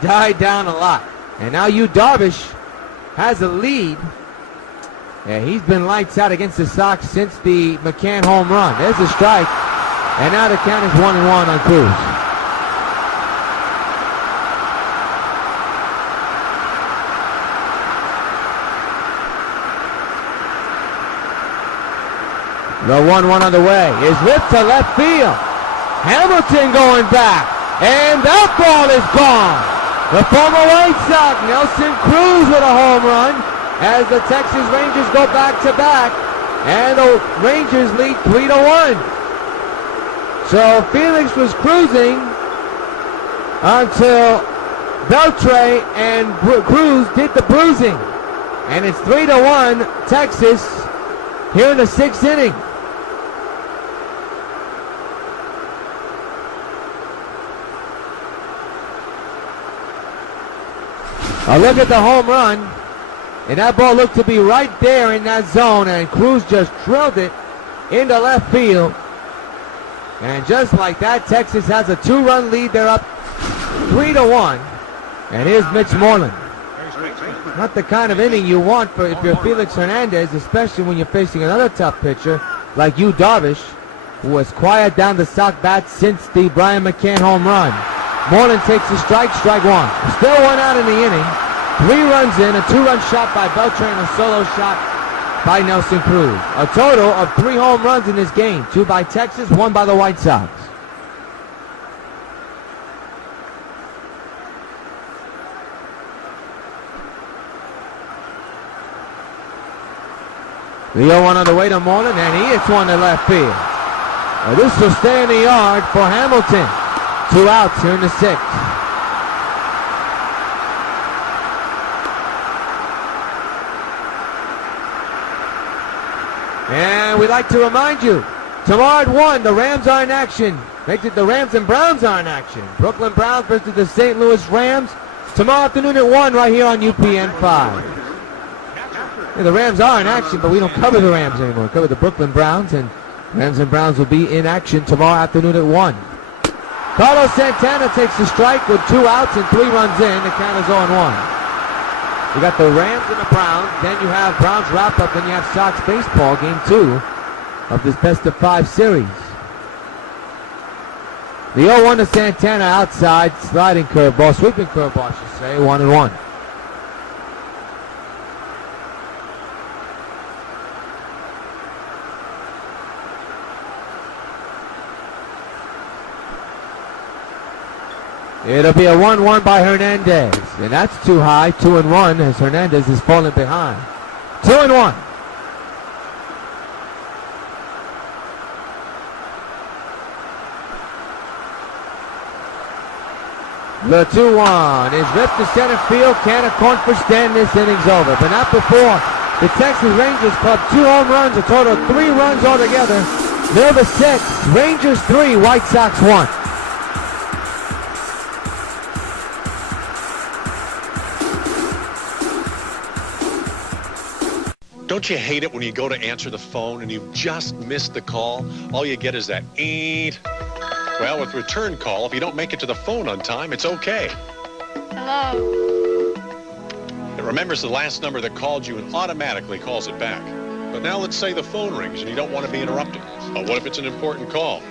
died down a lot. And now Yu Darvish has a lead. Yeah, he's been lights out against the Sox since the McCann home run. There's a strike, and now the count is 1-1 on Cruz. The 1-1 on the way is ripped to left field. Hamilton going back, and that ball is gone. The former White Sox, Nelson Cruz with a home run as the Texas Rangers go back-to-back, and the Rangers lead 3-1. So Felix was cruising until Beltre and Cruz did the bruising, and it's 3-1 Texas here in the 6th inning. A look at the home run, and that ball looked to be right there in that zone, and Cruz just drilled it into left field. And just like that, Texas has a 2-run lead. They're up 3-1. And here's Mitch Moreland. Not the kind of inning you want for if you're Felix Hernandez, especially when you're facing another tough pitcher like Yu Darvish, who was quiet down the Sox bat since the Brian McCann home run. Moreland takes the strike, strike one. Still one out in the inning. 3 runs in, a 2-run shot by Beltre and a solo shot by Nelson Cruz. A total of 3 home runs in this game. 2 by Texas, 1 by the White Sox. The 0-1 on the way to Moreland, and he hits one to left field. This will stay in the yard for Hamilton. 2 outs here in the 6th. And we'd like to remind you, tomorrow at 1, the Rams are in action. Makes it the Rams and Browns are in action. Brooklyn Browns versus the St. Louis Rams. Tomorrow afternoon at 1 right here on UPN 5. Yeah, the Rams are in action, but we don't cover the Rams anymore. We cover the Brooklyn Browns, and Rams and Browns will be in action tomorrow afternoon at 1. Carlos Santana takes the strike with 2 outs and 3 runs in. The count is 0-1. You got the Rams and the Browns. Then you have Browns wrap-up, and you have Sox baseball, game 2 of this best-of-5 series. The 0-1 to Santana outside, sliding curveball, sweeping curveball, I should say, 1-1. It'll be a 1-1 by Hernandez, and that's too high. 2-1 as Hernandez is falling behind. 2-1. The 2-1 is ripped to center field. Can a cornfish stand this inning's over? But not before the Texas Rangers clubbed 2 home runs, a total of 3 runs altogether. They're the 6th. Rangers 3, White Sox 1. Don't you hate it when you go to answer the phone and you've just missed the call? All you get is that eeet. Well, with return call, if you don't make it to the phone on time, it's okay. Hello? It remembers the last number that called you and automatically calls it back. But now let's say the phone rings and you don't want to be interrupted. But what if it's an important call?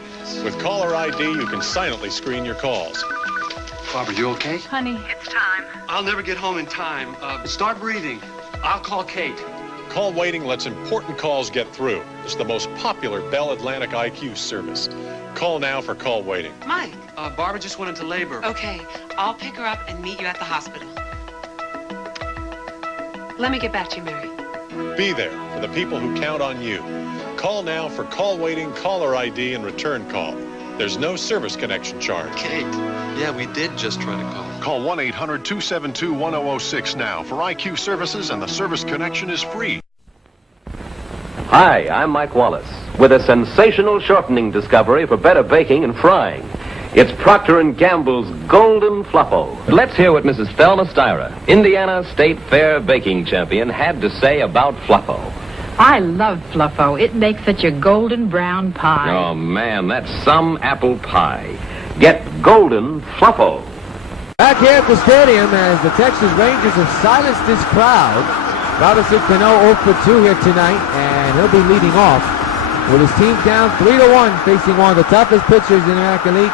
With caller ID, you can silently screen your calls. Barbara, you okay? Honey, it's time. I'll never get home in time. Start breathing. I'll call Kate. Call waiting lets important calls get through. It's the most popular Bell Atlantic IQ service. Call now for call waiting. Mike. Barbara just went into labor. Okay, I'll pick her up and meet you at the hospital. Let me get back to you, Mary. Be there for the people who count on you. Call now for call waiting, caller ID, and return call. There's no service connection charge. Kate, yeah, we did just try to call. Call 1-800-272-1006 now for IQ services, and the service connection is free. Hi, I'm Mike Wallace with a sensational shortening discovery for better baking and frying. It's Procter & Gamble's Golden Fluffo. Let's hear what Mrs. Thelma Styra, Indiana State Fair baking champion, had to say about Fluffo. I love Fluffo. It makes such a golden brown pie. Oh, man, that's some apple pie. Get Golden Fluffo. Back here at the stadium as the Texas Rangers have silenced this crowd. Robinson Cano 0 for 2 here tonight, and he'll be leading off with his team down 3-1, facing one of the toughest pitchers in the American League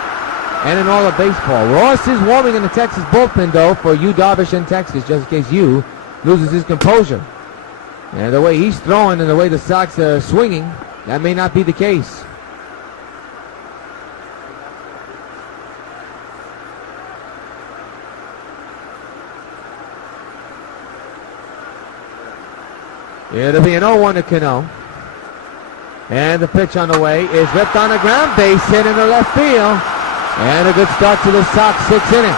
and in all of baseball. Ross is warming in the Texas bullpen, though, for Yu Darvish in Texas, just in case Yu loses his composure. And the way he's throwing and the way the Sox are swinging, that may not be the case. It'll be an 0-1 to Cano. And the pitch on the way is ripped on the ground, base hit into left field. And a good start to the Sox 6th inning.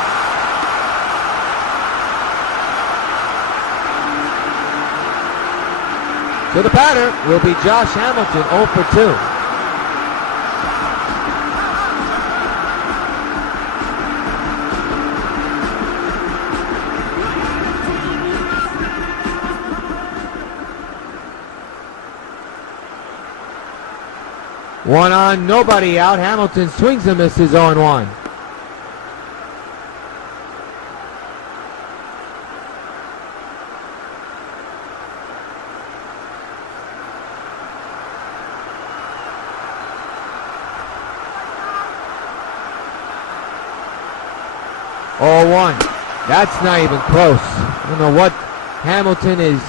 So the batter will be Josh Hamilton, 0 for 2. One on, nobody out. Hamilton swings and misses 0-1. That's not even close. I don't know what Hamilton is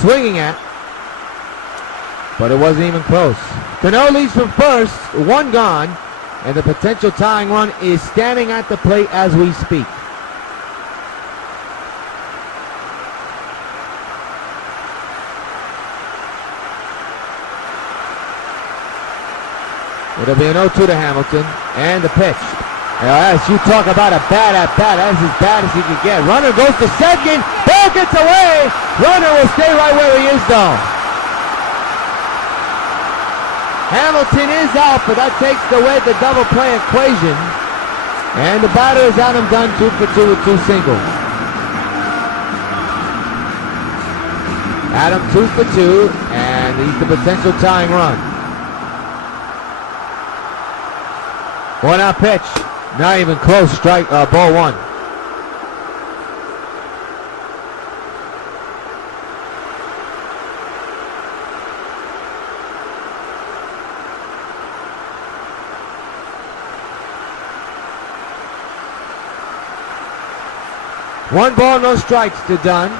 swinging at, but it wasn't even close. Cano leads from first, 1 gone, and the potential tying run is standing at the plate as we speak. It'll be an 0-2 to Hamilton. And the pitch. As you talk about a bad at bat, that's as bad as he can get. Runner goes to second. Ball gets away. Runner will stay right where he is, though. Hamilton is out, but that takes away the double play equation. And the batter is Adam Dunn, 2 for 2 with 2 singles. Adam 2 for 2, and he's the potential tying run. 1-out pitch. Not even close. Strike, ball 1. One ball, no strikes to Dunn.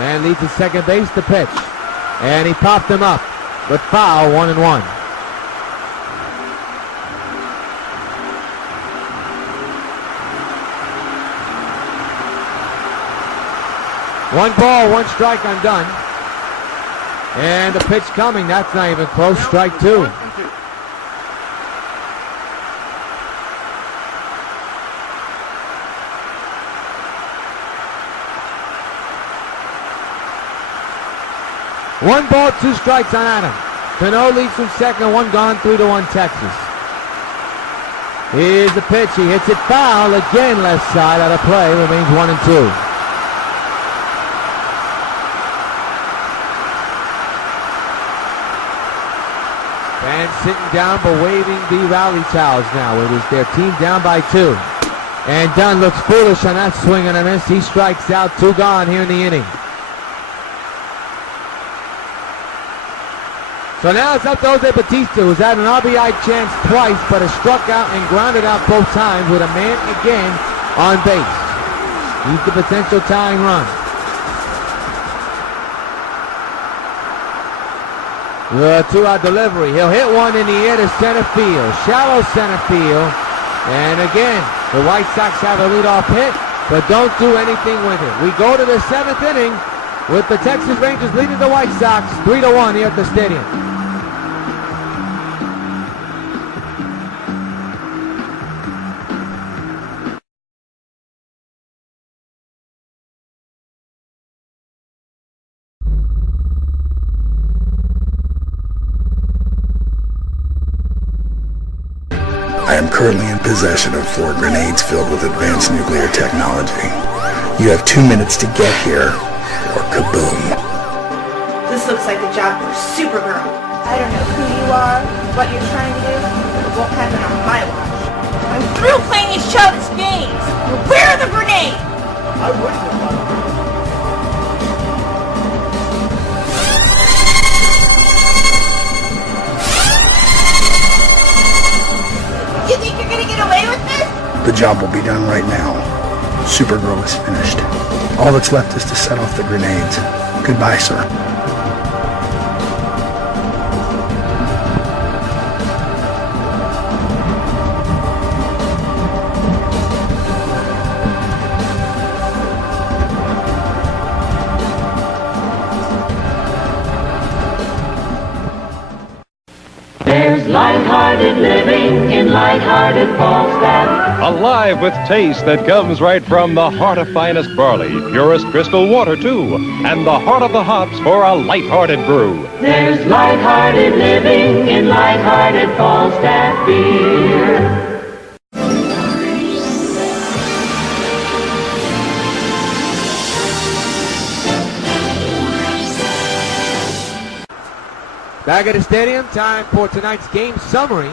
And leads to second base, the pitch. And he popped him up, but foul, 1-1. One ball, 1 strike on Dunn. And the pitch coming, that's not even close, strike 2. One ball, 2 strikes on Adam. Cano leads from second, 1 gone, 3-1 Texas. Here's the pitch, he hits it foul, again left side out of play, remains 1-2. Fans sitting down but waving the rally towels now. It is their team down by 2. And Dunn looks foolish on that swing and a miss. He strikes out, 2 gone here in the inning. So now it's up to Jose Bautista, who's had an RBI chance twice, but has struck out and grounded out both times with a man again on base. He's the potential tying run. The 2-out delivery. He'll hit one in the air to center field. Shallow center field. And again, the White Sox have a leadoff hit, but don't do anything with it. We go to the 7th inning with the Texas Rangers leading the White Sox 3-1 here at the stadium. I am currently in possession of 4 grenades filled with advanced nuclear technology. You have 2 minutes to get here, or kaboom. This looks like the job for Supergirl. I don't know who you are, what you're trying to do, but it won't happen on my watch. I'm through playing these childish games! Where are the grenades? I wouldn't have done it. You think you're gonna get away with this? The job will be done right now. Supergirl is finished. All that's left is to set off the grenades. Goodbye, sir. There's light-hearted living in light-hearted Falstaff. Alive with taste that comes right from the heart of finest barley, purest crystal water too, and the heart of the hops for a light-hearted brew. There's light-hearted living in light-hearted Falstaff beer. Back at the stadium, time for tonight's game summary.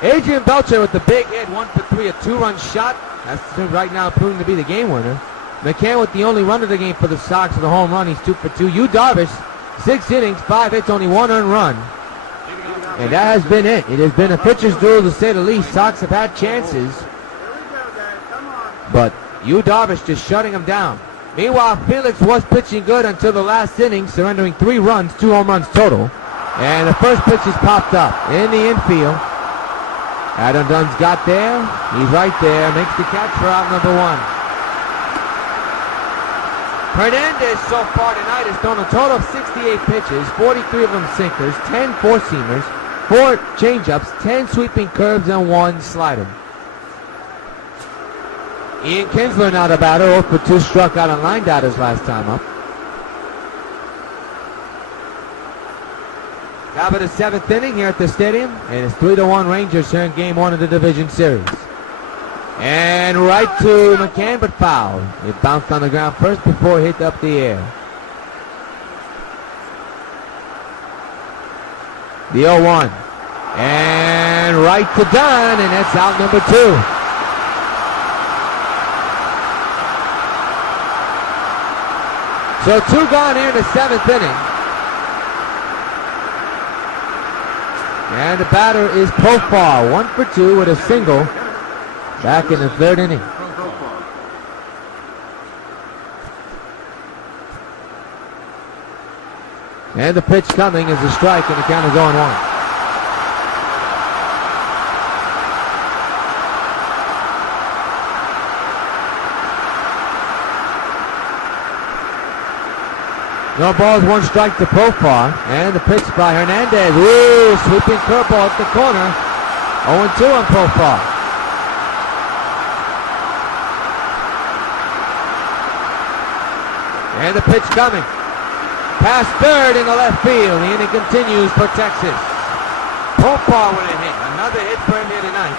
Adrian Belcher with the big hit, 1 for 3, a 2-run shot. That's right now proving to be the game winner. McCann with the only run of the game for the Sox with a home run. He's 2 for 2. Yu Darvish, 6 innings, 5 hits, only 1 earned run. And that has been it. It has been a pitcher's duel to say the least. Sox have had chances, but Yu Darvish just shutting them down. Meanwhile, Felix was pitching good until the last inning, surrendering 3 runs, 2 home runs total. And the first pitch is popped up in the infield. Adam Dunn's got there. He's right there. Makes the catch for out number 1. Hernandez so far tonight has thrown a total of 68 pitches, 43 of them sinkers, 10 four-seamers, 4 changeups, 10 sweeping curves, and 1 slider. Ian Kinsler now the batter, 0 for 2, struck out on line doubters last time up. Top of the 7th inning here at the stadium, and it's 3-1 Rangers here in Game 1 of the Division Series. And right to McCann, but foul. It bounced on the ground first before it hit up the air. The 0-1. And right to Dunn, and that's out number 2. So 2 gone here in the 7th inning. And the batter is Profar, 1 for 2 with a single back in the 3rd inning. And the pitch coming is a strike, and the count is 0-1. No balls, 1 strike to Profar. And the pitch by Hernandez. Ooh, sweeping curveball at the corner. 0-2 on Profar. And the pitch coming. Past 3rd in the left field. The inning continues for Texas. Profar with a hit. Another hit for him here tonight.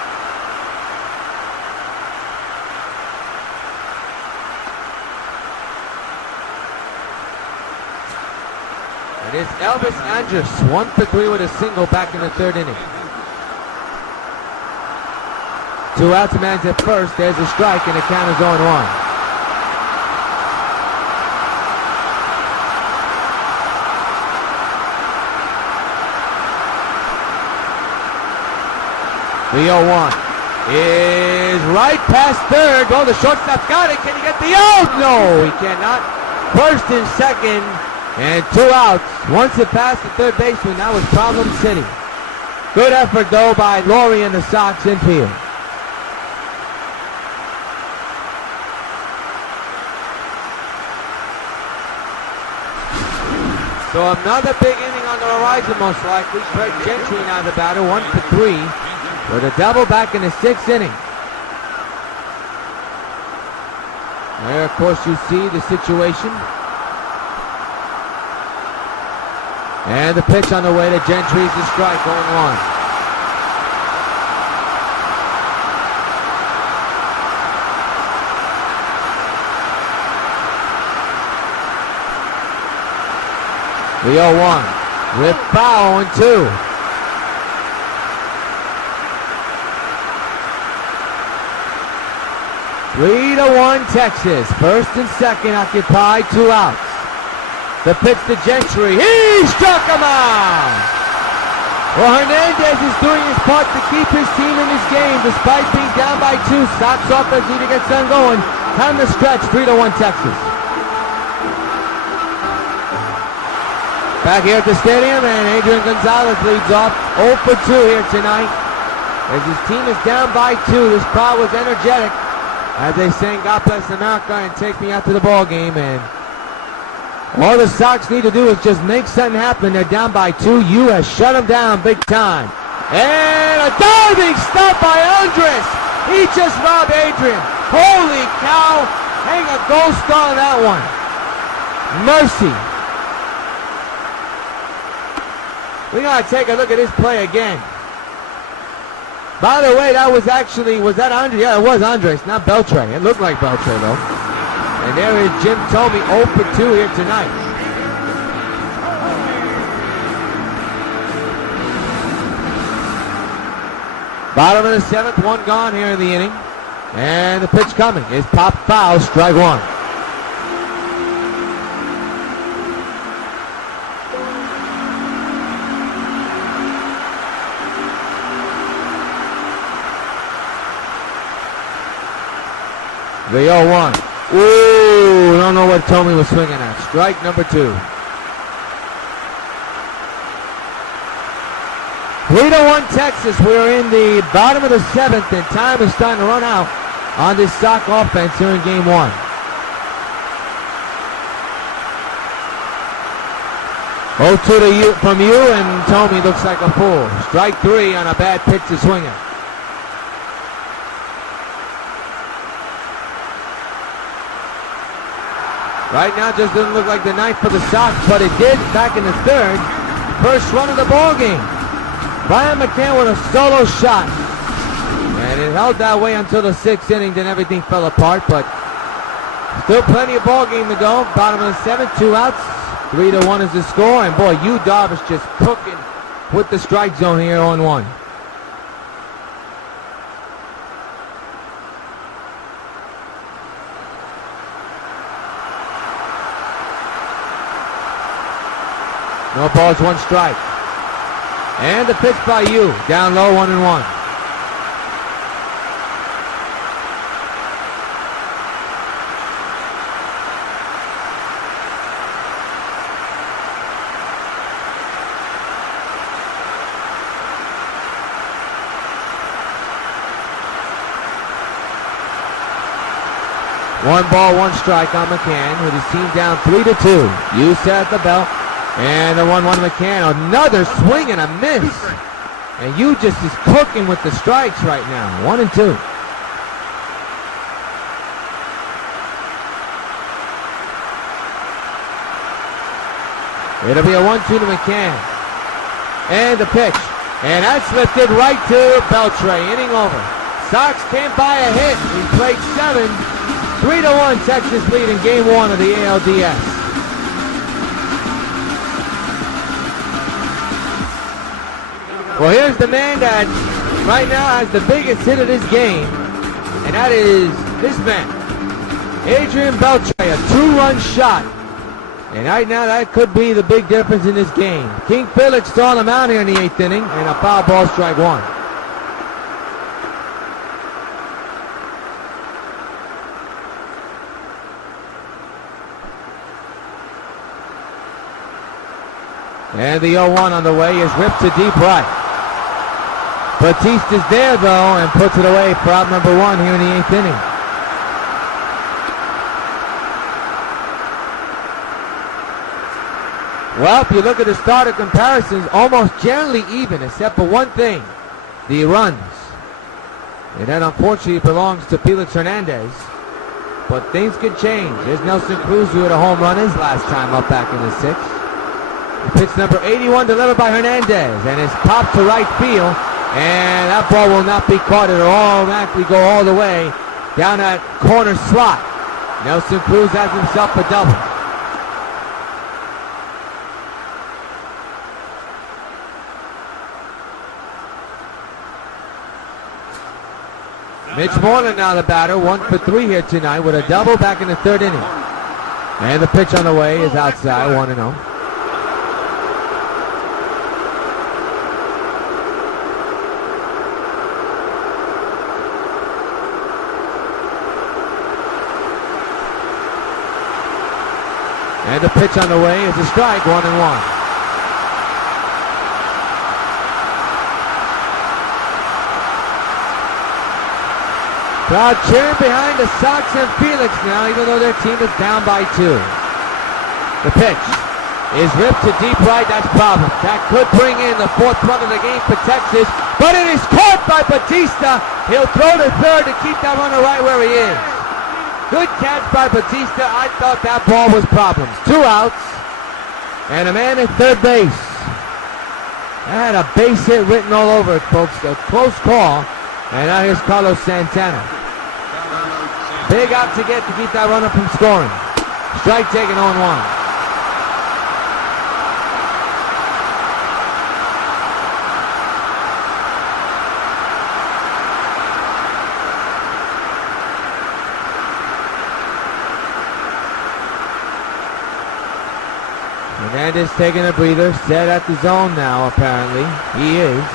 It is Elvis Andrus, 1 for 3 with a single back in the 3rd inning. 2 outs, a man's at first. There's a strike, and the count is 0-1. The 0-1 is right past 3rd. Oh, the shortstop's got it. Can he get the out? No, he cannot. 1st and 2nd. And 2 outs. Once it passed the 3rd baseman, that was Problem City. Good effort, though, by Laurie and the Sox infield. So another big inning on the horizon, most likely. Craig Gentry now the batter, 1 for 3, with a double back in the 6th inning. There, of course, you see the situation. And the pitch on the way to Gentry's the strike, 0-1. The 0-1 with foul, 0-2. Three to 1 Texas. 1st and 2nd occupied, 2 outs. The pitch to Gentry. He struck him out! Well, Hernandez is doing his part to keep his team in this game despite being down by 2. Sox offense need to get something going. Time to stretch. 3-1 Texas. Back here at the stadium, and Adrian Gonzalez leads off 0 for 2 here tonight. As his team is down by 2, this crowd was energetic as they sang God Bless America and Take Me Out to the Ball Game. And all the Sox need to do is just make something happen. They're down by 2. You has shut them down big time. And a diving stop by Andres. He just robbed Adrian. Holy cow. Hang a gold star on that one. Mercy. We got to take a look at this play again. By the way, that was that Andres? Yeah, it was Andres, not Beltre. It looked like Beltre, though. And there is Jim Thome, 0 for 2 here tonight. Bottom of the 7th, 1 gone here in the inning. And the pitch coming is pop foul, strike 1. The 0-1. Ooh, don't know what Thome was swinging at. Strike number 2. 3-1 Texas. We're in the bottom of the 7th, and time is starting to run out on this Sox offense here in Game 1. 0-2 to you, from you, and Tommy looks like a fool. Strike 3 on a bad pitch to swing it. Right now, just doesn't look like the ninth for the Sox, but it did back in the third. First run of the ball game. Brian McCann with a solo shot. And it held that way until the 6th inning, then everything fell apart, but still plenty of ball game to go. Bottom of the 7th, 2 outs. 3-1 is the score, and boy, Yu Darvish just cooking with the strike zone here on 1. No balls, 1 strike. And the pitch by Yu, down low, 1-1. One ball, 1 strike on McCann with his team down 3-2. Yu set at the belt. And the 1-1 McCann. Another swing and a miss. And Yu just is cooking with the strikes right now. 1-2. It'll be a 1-2 to McCann. And the pitch. And that's lifted right to Beltre. Inning over. Sox can't buy a hit. He played 7. 3-1 Texas lead in game 1 of the ALDS. Well, here's the man that right now has the biggest hit of this game, and that is this man, Adrian Beltre, a 2-run shot. And right now, that could be the big difference in this game. King Felix throwing him out here in the 8th inning, and a foul ball, strike 1. And the 0-1 on the way is ripped to deep right. Batista's there, though, and puts it away for out number 1 here in the 8th inning. Well, if you look at the starter comparisons, almost generally even, except for one thing, the runs. And that unfortunately belongs to Felix Hernandez. But things could change. There's Nelson Cruz, who had a home run his last time up back in the 6th. Pitch number 81 delivered by Hernandez, and it's popped to right field. And that ball will not be caught. It'll automatically go all the way down that corner slot. Nelson Cruz has himself a double. Mitch Moreland now the batter, 1 for 3 here tonight with a double back in the 3rd inning. And the pitch on the way is outside, 1-0. And the pitch on the way is a strike, 1-1. Crowd cheering behind the Sox and Felix now, even though their team is down by 2. The pitch is ripped to deep right. That's problem. That could bring in the 4th run of the game for Texas, but it is caught by Batista. He'll throw to 3rd to keep that runner right where he is. Good catch by Batista. I thought that ball was problems. 2 outs and a man at 3rd base. That had a base hit written all over it, folks. A close call. And now here's Carlos Santana. Big out to get to keep that runner from scoring. Strike taken on 1. Hernandez taking a breather, set at the zone now, apparently. He is.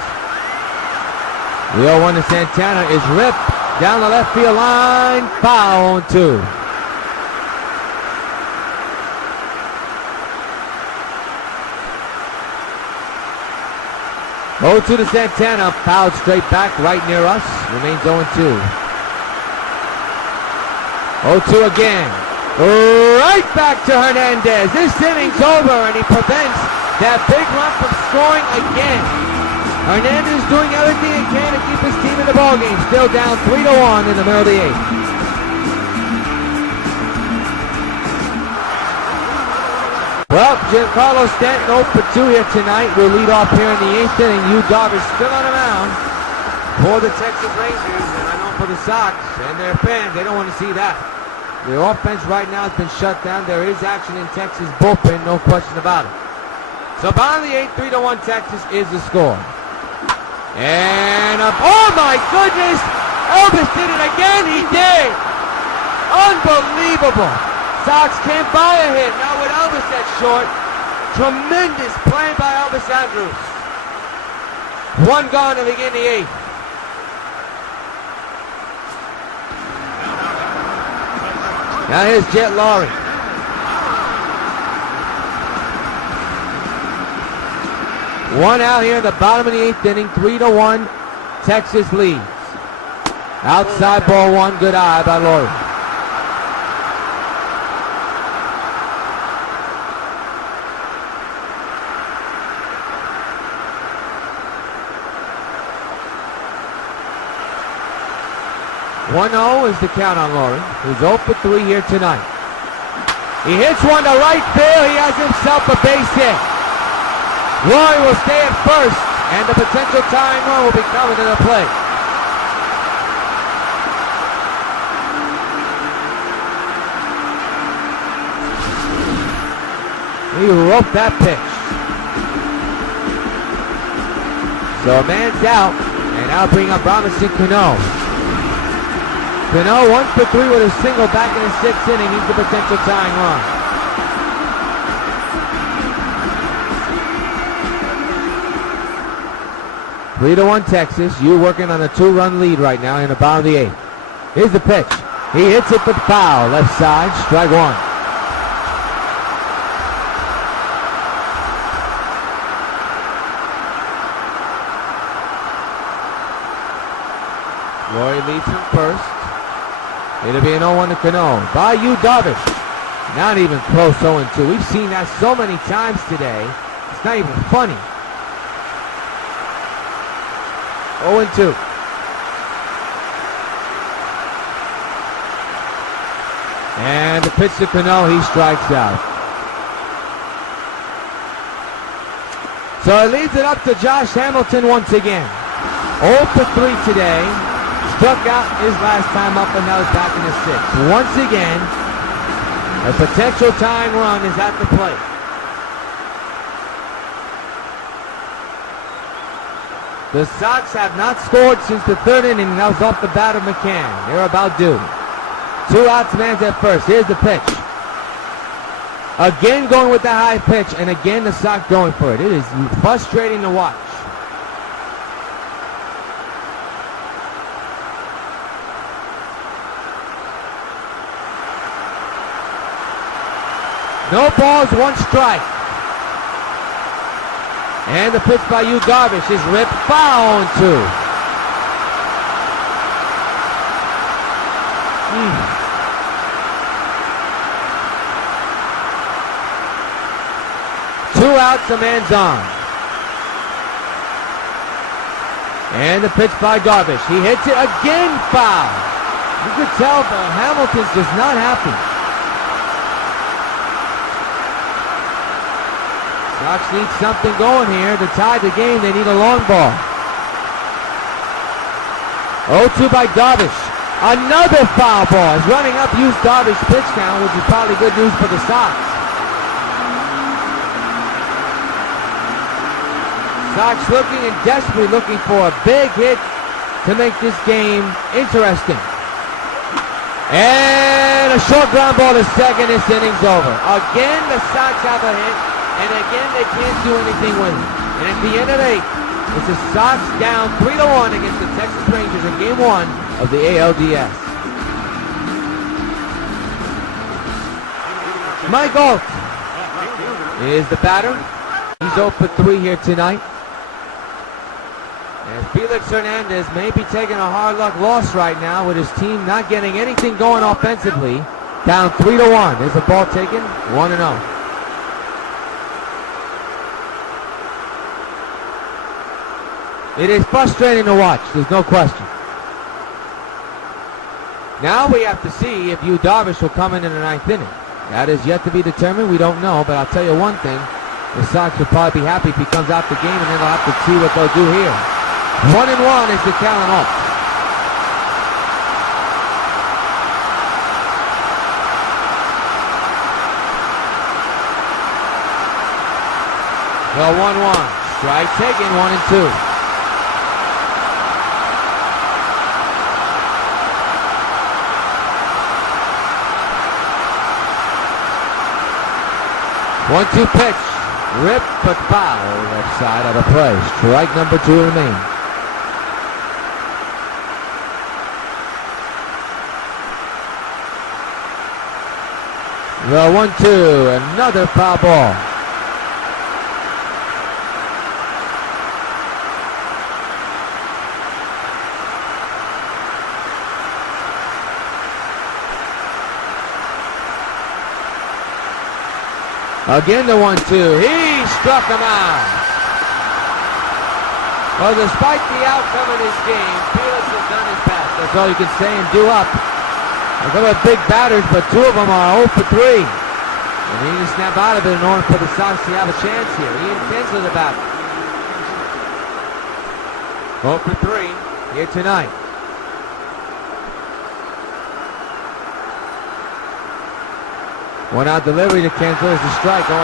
The 0-1 to Santana is ripped down the left field line. Foul on 2. Oh, 2 to Santana, fouled straight back right near us. Remains 0-2. 0-2 again. Right back to Hernandez. This inning's over, and he prevents that big run from scoring again. Hernandez doing everything he can to keep his team in the ballgame. Still down 3-1 in the middle of the 8th. Well, Giancarlo Stanton 0 for 2 here tonight. Will lead off here in the 8th inning. Yu Darvish still on the mound for the Texas Rangers. And I know for the Sox and their fans, they don't want to see that. Their offense right now has been shut down. There is action in Texas bullpen, no question about it. So bottom of the 8th, 3-1 Texas is the score. And oh my goodness! Elvis did it again, he did! Unbelievable! Sox can't buy a hit, not with Elvis that short. Tremendous play by Elvis Andrus. One gone to begin the 8th. Now here's Jet Lowry. One out here in the bottom of the 8th inning, 3-1, Texas leads. Outside ball one, good eye by Lowry. (1-0) is the count on Lowry, who's 0 for 3 here tonight. He hits one to right field. He has himself a base hit. Lowry will stay at first, and the potential tying run will be coming to the plate. He roped that pitch. So a man's out, and now bring up Robinson Cano. Cano 1 for 3 with a single back in the 6th inning. He's the potential tying run. Three to 1 Texas. You working on a 2-run lead right now in the bottom of the 8th. Here's the pitch. He hits it for foul. Left side, strike one. Lowry leads from first. It'll be an 0-1 to Cano. By Yu Darvish. Not even close 0-2. We've seen that so many times today. It's not even funny. 0-2. And the pitch to Cano, he strikes out. So it leads it up to Josh Hamilton once again. 0 for 3 today. Struck out his last time up, and now he's back in the 6th. Once again, a potential tying run is at the plate. The Sox have not scored since the 3rd inning. That was off the bat of McCann. They're about due. 2 outs, man's at first. Here's the pitch. Again going with the high pitch, and again the Sox going for it. It is frustrating to watch. No balls, 1 strike. And the pitch by Yu Darvish is ripped foul on 2. 2 outs, a man's on. And the pitch by Darvish. He hits it again, foul. You could tell that Hamilton's just not happy. Sox need something going here to tie the game. They need a long ball. 0-2 by Darvish. Another foul ball. He's running up Yu Darvish pitch count, which is probably good news for the Sox. Sox looking and desperately looking for a big hit to make this game interesting. And a short ground ball to second. This inning's over. Again, the Sox have a hit. And again, they can't do anything with it. And at the end of the 8th, it's the Sox down 3-1 against the Texas Rangers in Game 1 of the ALDS. Mike Alt is the batter. He's 0 for 3 here tonight. And Felix Hernandez may be taking a hard luck loss right now with his team not getting anything going offensively. Down 3-1. There's a ball taken, 1-0. It is frustrating to watch, there's no question. Now we have to see if Yu Darvish will come in the ninth inning. That is yet to be determined. We don't know, but I'll tell you one thing. The Sox will probably be happy if he comes out the game, and then they'll have to see what they'll do here. 1-1 is the count off. The 1-1. Strike taken, 1-2. One-two pitch. Rip but foul. Left side out of play. Strike number 2 remains. The 1-2. Another foul ball. Again the 1-2. He struck him out. Well, despite the outcome of this game, Felix has done his best. That's all you can say and do up. A couple of big batters, but 2 of them are 0 for 3. And they need to snap out of it in order for the Sox to have a chance here. Ian Kinsler the batter. 0 for 3 here tonight. One out delivery to Kinsler is the strike, 0-1.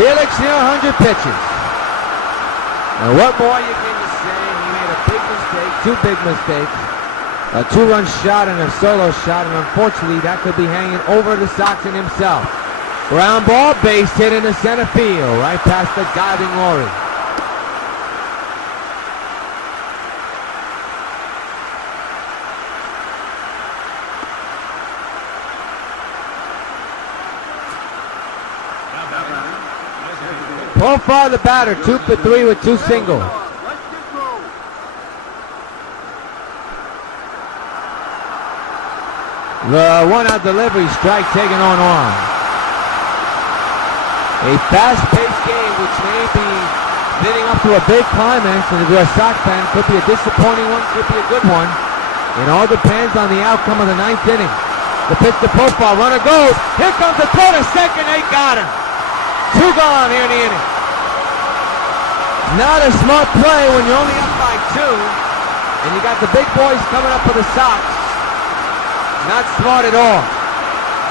Felix near 100 pitches. Now what more can you say? He made a big mistake, 2 big mistakes. A 2-run shot and a solo shot, and unfortunately that could be hanging over the Sox and himself. Ground ball, base hit into center field, right past the diving Laurie. Profile the batter, 2 for 3 with 2 singles. The 1-out delivery, strike taken on. A fast-paced game which may be leading up to a big climax, and if you're a Sox fan, could be a disappointing one, could be a good one. It all depends on the outcome of the 9th inning. The pitch to Profile, runner goes. Here comes the throw to second, they got him. 2 gone here in the inning. Not a smart play when you're only up by 2, and you got the big boys coming up for the Sox. Not smart at all.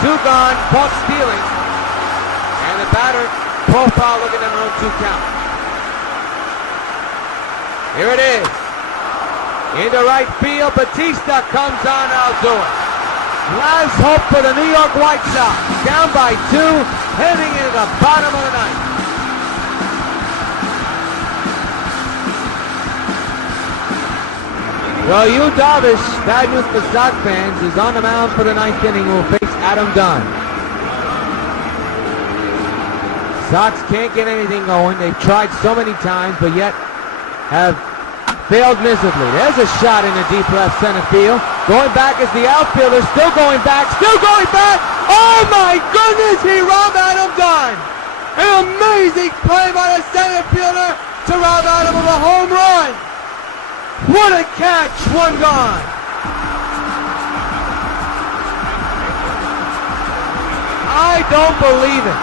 2 gone, caught stealing, and the batter Profile looking at an 0-2 count. Here it is. Into right field, Batista comes on, I'll do it. Last hope for the New York White Sox. Down by 2, heading into the bottom of the 9th. Well, Yu Darvish, bad news for Sox fans, is on the mound for the 9th inning. Will face Adam Dunn. Sox can't get anything going. They've tried so many times, but yet have failed miserably. There's a shot in the deep left center field. Going back is the outfielder. Still going back. Still going back. Oh my goodness! He robbed Adam Dunn. An amazing play by the center fielder to rob Adam of a home run. What a catch! 1 gone. I don't believe it.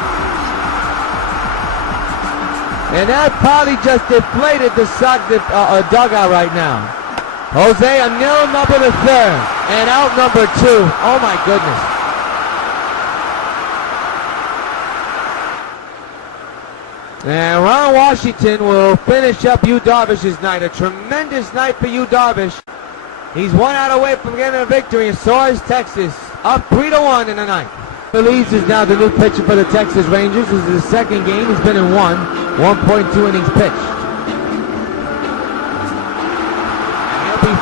And that probably just deflated the Sox dugout right now. Jose, a nil number the 3rd, and out number 2. Oh my goodness. And Ron Washington will finish up Yu Darvish's night. A tremendous night for Yu Darvish. He's 1 out away from getting a victory, and so is Texas. Up 3-1 in the 9th. Feliz is now the new pitcher for the Texas Rangers. This is his 2nd game. He's been in 1.2 innings pitched.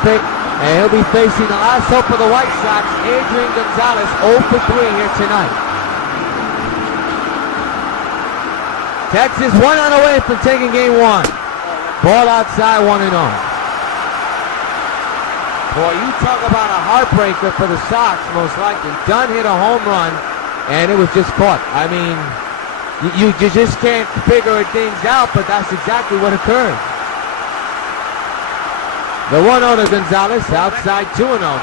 And he'll be facing the last hope for the White Sox, Adrian Gonzalez, 0 for 3 here tonight. Texas 1 out away from taking game 1. Ball outside, 1-0. Boy, you talk about a heartbreaker for the Sox, most likely. Dunn hit a home run, and it was just caught. I mean, You just can't figure things out, but that's exactly what occurred. The 1-0 to Gonzalez, outside 2-0 now.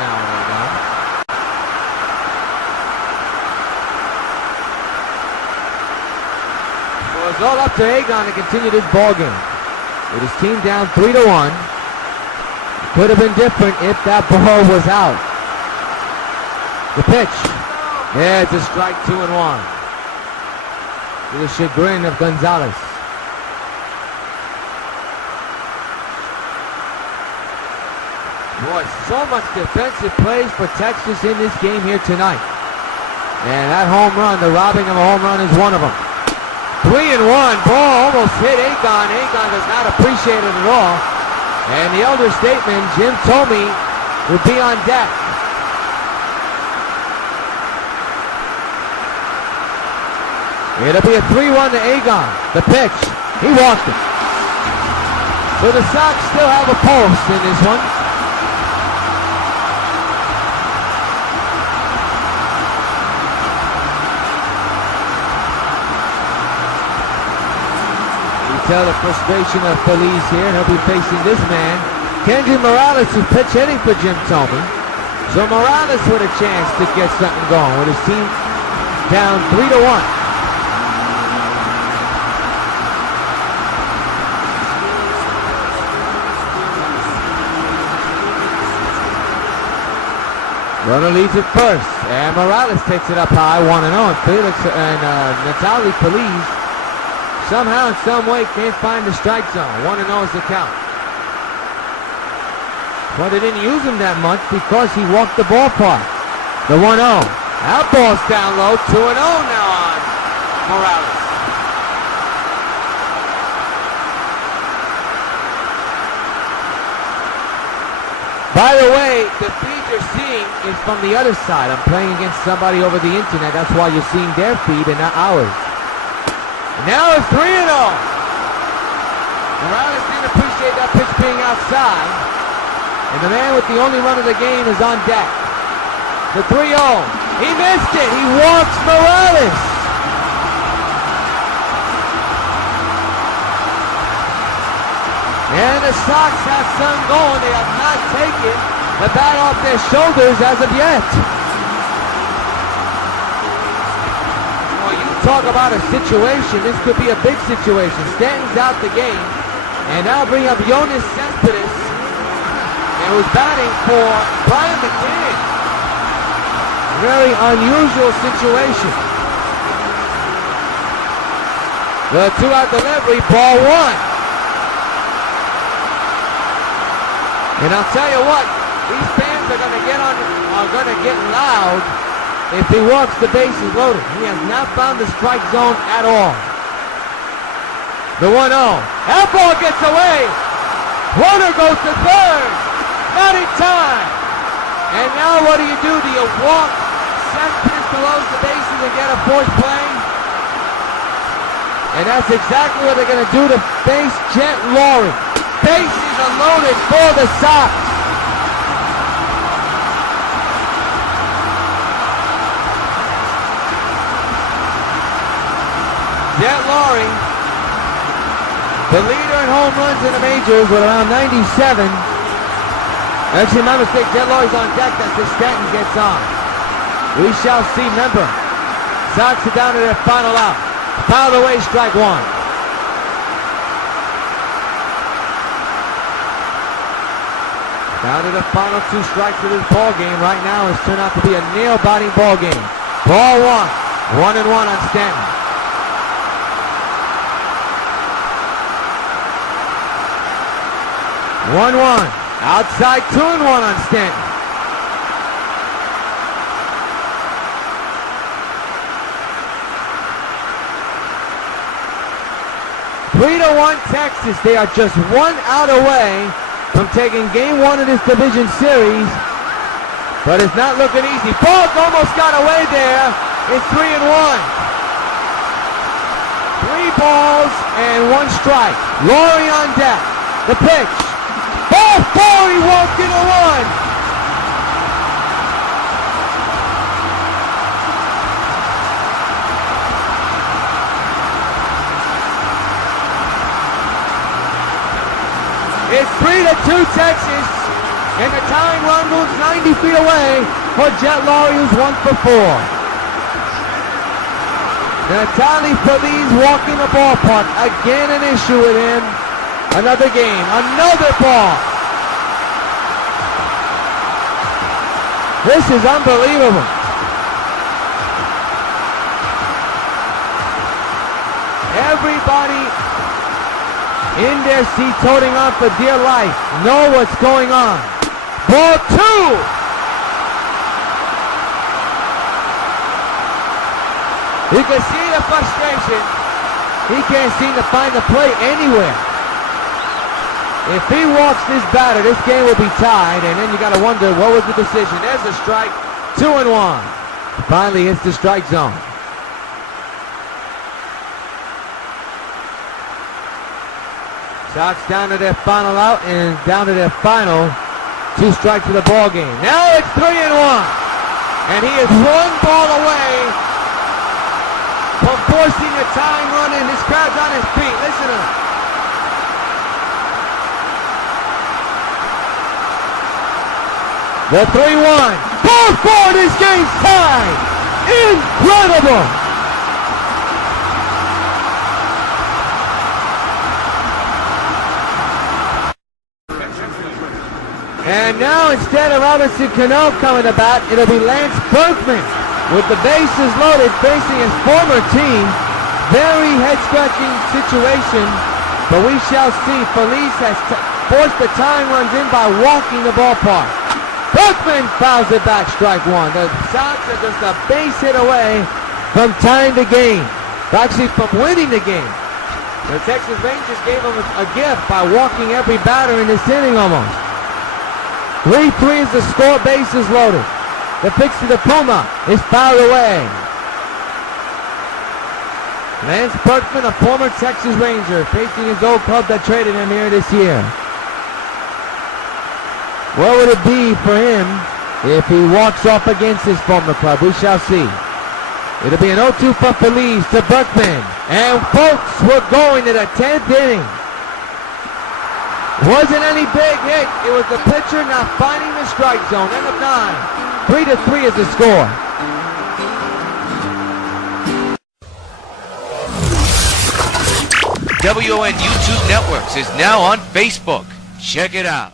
So it's all up to Agon to continue this ball game. With his team down 3-1. Could have been different if that ball was out. The pitch. Yeah, it's a strike, 2-1. To the chagrin of Gonzalez. Boy, so much defensive plays for Texas in this game here tonight. And that home run, the robbing of a home run, is one of them. 3-1, ball almost hit Agon. Agon does not appreciate it at all. And the elder statesman, Jim Thome, will be on deck. It'll be a 3-1 to Agon. The pitch, he walked it. So the Sox still have a pulse in this one. Tell the frustration of Feliz here, and he'll be facing this man, Kendry Morales, who's pitch hitting for Jim Thome. So Morales with a chance to get something going with his team down 3-1. Runner leads it first, and Morales takes it up high, 1-0, and Felix and Natalie Feliz somehow, in some way, can't find the strike zone. 1-0 is the count. But they didn't use him that much because he walked the ballpark. The 1-0. That ball's down low. 2-0 now on Morales. By the way, the feed you're seeing is from the other side. I'm playing against somebody over the internet. That's why you're seeing their feed and not ours. Now it's 3-0. Morales didn't appreciate that pitch being outside. And the man with the only run of the game is on deck. The 3-0. He missed it. He walks Morales. And the Sox have some going. They have not taken the bat off their shoulders as of yet. Talk about a situation. This could be a big situation. Stanton's out the game. And now bring up Yoenis Cespedes, and who's batting for Brian McCann. Very unusual situation. The 2-out delivery, ball 1. And I'll tell you what, these fans are going to get loud if he walks the bases loaded. He has not found the strike zone at all. The 1-0. That ball gets away. Runner goes to third. Not in time. And now what do? Do you walk Cespedes below the bases and get a fourth play? And that's exactly what they're going to do to face Jet Lowry. Bases are loaded for the Sox. Jet Lowry, the leader in home runs in the majors with around 97. Actually, my mistake, Jet Lowry's on deck as the Stanton gets on. We shall see. Remember, Sox are down to their final out. Fouled away, strike 1. Down to the final 2 strikes of this ball game. Right now, it's turned out to be a nail-biting ball game. Ball 1. 1-1 on Stanton. 1-1. Outside 2-1 on Stanton. Three to 1 Texas. They are just 1 out away from taking game 1 of this division series. But it's not looking easy. Ball almost got away there. It's 3-1. 3 balls and 1 strike. Lowry on deck. The pitch. Ball 4, he walked in a 1. It's 3-2 Texas, and the tying run moves 90 feet away for Jet Laurie, who's 1 for 4. Natali Feliz walking the ballpark. Again an issue with him. Another game. Another ball. This is unbelievable. Everybody in their seats holding on for dear life. Know what's going on. Ball 2. You can see the frustration. He can't seem to find the play anywhere. If he walks this batter, this game will be tied, and then you got to wonder what was the decision. There's a strike, 2-1. Finally hits the strike zone. Sox down to their final out and down to their final 2 strikes for the ball game. Now it's 3-1, and he is 1 ball away from forcing a tying run in. This crowd's on his feet. Listen to him. The 3-1. Ball 4. This game's tied. Incredible. And now instead of Robinson Cano coming to bat, it'll be Lance Berkman with the bases loaded facing his former team. Very head-scratching situation, but we shall see. Feliz has forced the tying runs in by walking the ballpark. Berkman fouls it back, strike 1. The Sox are just a base hit away from tying the game. Actually, from winning the game. The Texas Rangers gave him a gift by walking every batter in this inning almost. 3-3 is the score, bases loaded. The pitch to the Puma is fouled away. Lance Berkman, a former Texas Ranger, facing his old club that traded him here this year. What would it be for him if he walks off against his former club? We shall see. It'll be an 0-2 for Feliz to Berkman. And folks, we're going to the 10th inning. Wasn't any big hit. It was the pitcher not finding the strike zone. End of 9. 3-3 is the score. W.O.N. YouTube Networks is now on Facebook. Check it out.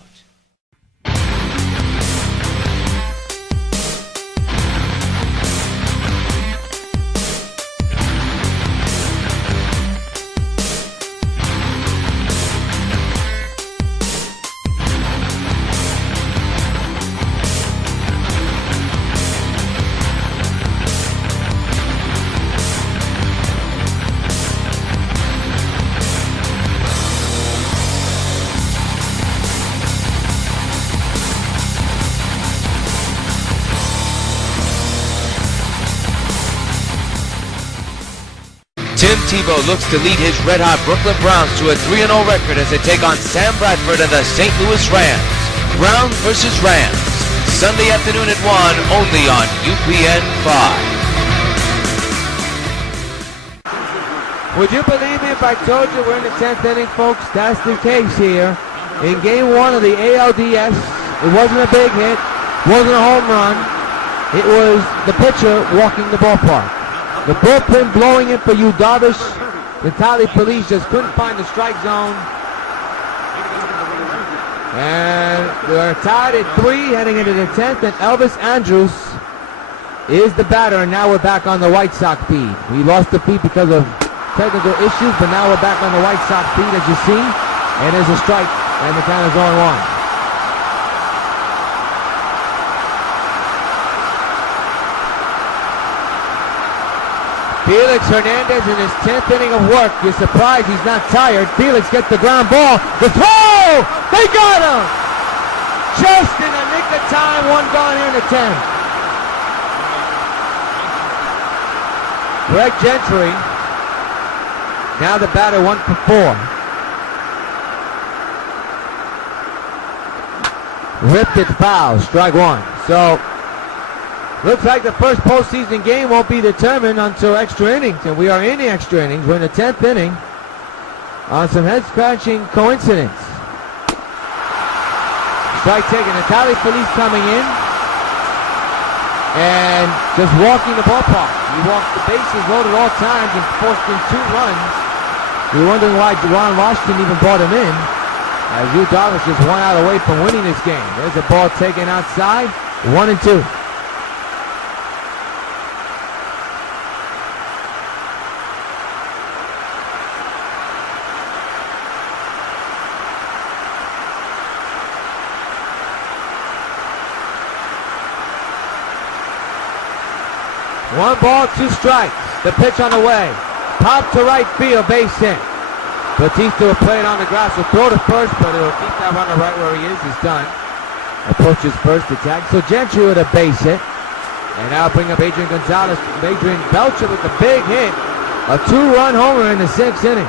Tim Tebow looks to lead his red-hot Brooklyn Browns to a 3-0 record as they take on Sam Bradford and the St. Louis Rams. Browns versus Rams. Sunday afternoon at 1, only on UPN 5. Would you believe me if I told you we're in the 10th inning, folks? That's the case here. In Game 1 of the ALDS, it wasn't a big hit, wasn't a home run. It was the pitcher walking the ballpark. The bullpen blowing in for you, Darvish. Natali Feliz just couldn't find the strike zone. And we're tied at 3 heading into the 10th, and Elvis Andrus is the batter, and now we're back on the White Sox feed. We lost the feed because of technical issues, but now we're back on the White Sox feed, as you see, and there's a strike, and the count is 0-1. Felix Hernandez in his 10th inning of work. You're surprised he's not tired. Felix gets the ground ball. The throw! They got him! Just in the nick of time, 1 gone here in the 10th. Greg Gentry, now the batter, 1 for 4. Ripped it foul, strike 1. So, looks like the first postseason game won't be determined until extra innings, and we are in the extra innings. We're in the 10th inning on some head-scratching coincidence. Strike taken. Natalie Felice coming in and just walking the ballpark. He walked the bases loaded all times and forced in 2 runs. You're wondering why Ron Washington even brought him in, as Yu Darvish is 1 out away from winning this game. There's a ball taken outside, 1-2. One ball, 2 strikes. The pitch on the way. Pop to right field, base hit. Batista will play it on the grass. Will throw to first, but he'll keep that runner right where he is. He's done. Approaches first attack. So Gentry with a base hit. And now bring up Adrian Gonzalez. Adrian Belcher with the big hit. A 2-run homer in the 6th inning.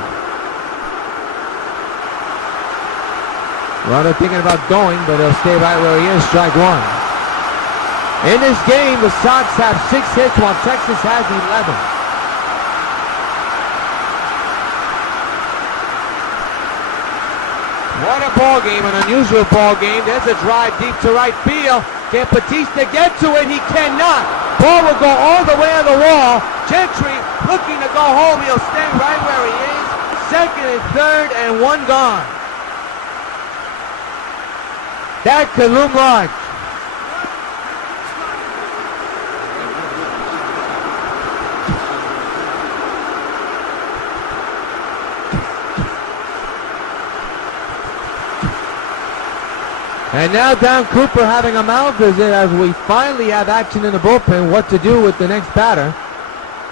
Runner thinking about going, but he'll stay right where he is. Strike 1. In this game, the Sox have 6 hits while Texas has 11. What a ball game, an unusual ball game. There's a drive deep to right field. Can Batista get to it? He cannot. Ball will go all the way to the wall. Gentry looking to go home. He'll stay right where he is. 2nd and 3rd and 1 gone. That could loom large. And now Don Cooper having a mound visit as we finally have action in the bullpen. What to do with the next batter.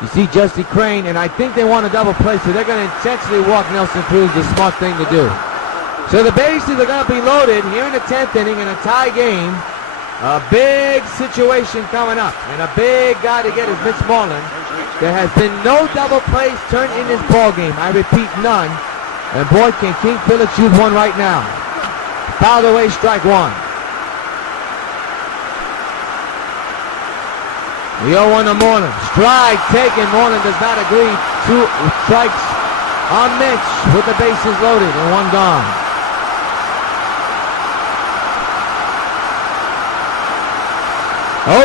You see Jesse Crane, and I think they want a double play, so they're going to intentionally walk Nelson Cruz, the smart thing to do. So the bases are going to be loaded here in the 10th inning in a tie game. A big situation coming up, and a big guy to get is Mitch Moreland. There has been no double plays turned in this ball game. I repeat, none. And boy, can King Felix use one right now. Fouled away, strike 1. The 0-1 to Moreland. Strike taken. Moreland does not agree. 2 strikes on Mitch with the bases loaded and 1 gone.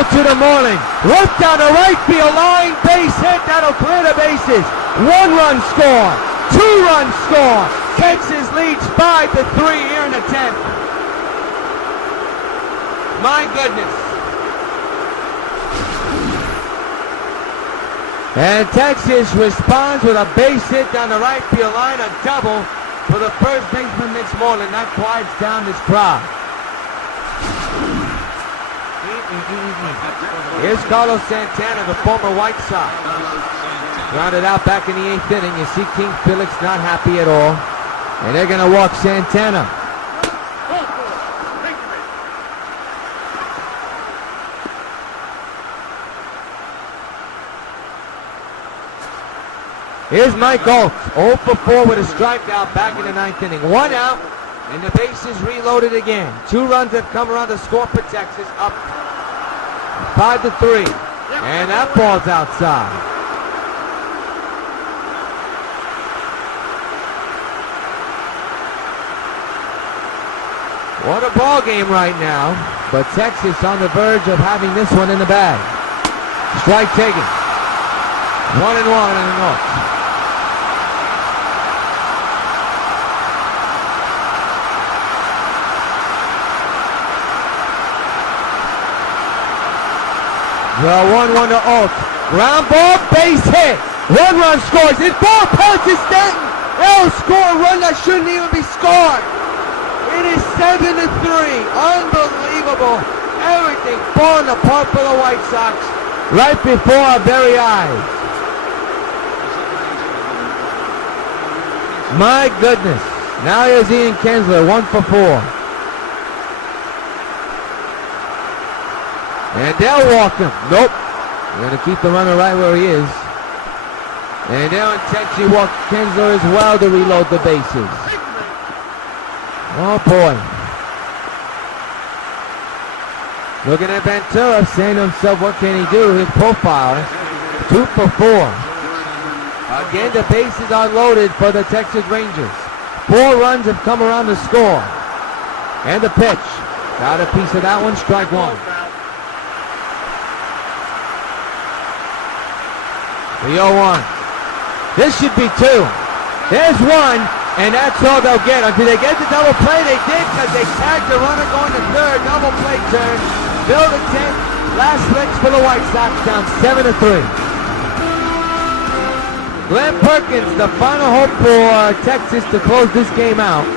To the Moreland. Right down the right field line. Base hit. That'll clear the bases. 1-run score. 2-run score. Texas leads 5-3 here in the 10th. My goodness. And Texas responds with a base hit down the right field line, a double for the first baseman Mitch Moreland. That quiets down this crowd. Here's Carlos Santana, the former White Sox. Grounded out back in the 8th inning. You see King Felix not happy at all. And they're going to walk Santana. Here's Mike Alt, 0 for 4 with a strikeout back in the 9th inning. 1 out, and the bases reloaded again. 2 runs have come around to score for Texas, up 5-3. And that ball's outside. What a ball game right now, but Texas on the verge of having this one in the bag. Strike taken. 1-1 and an out. The 1-1 to Alt. Ground ball, base hit. 1-run scores. His ball punches Stanton. They'll score a run that shouldn't even be scored. It is 7-3. Unbelievable. Everything falling apart for the White Sox right before our very eyes. My goodness. Now here's Ian Kinsler, 1 for 4. And they'll walk him. Nope. They're going to keep the runner right where he is. And they'll intentionally walk Kinsler as well to reload the bases. Oh boy. Looking at Ventura, saying to himself, what can he do? His profile, 2 for 4. Again, the bases are loaded for the Texas Rangers. 4 runs have come around to score. And the pitch. Got a piece of that one, strike one. The 0-1. This should be two. There's one, and that's all they'll get. Until they get the double play, they did, because they tagged the runner going to third. Double play turn. Bill the 10th. Last licks for the White Sox, down 7-3. Glenn Perkins, the final hope for Texas to close this game out.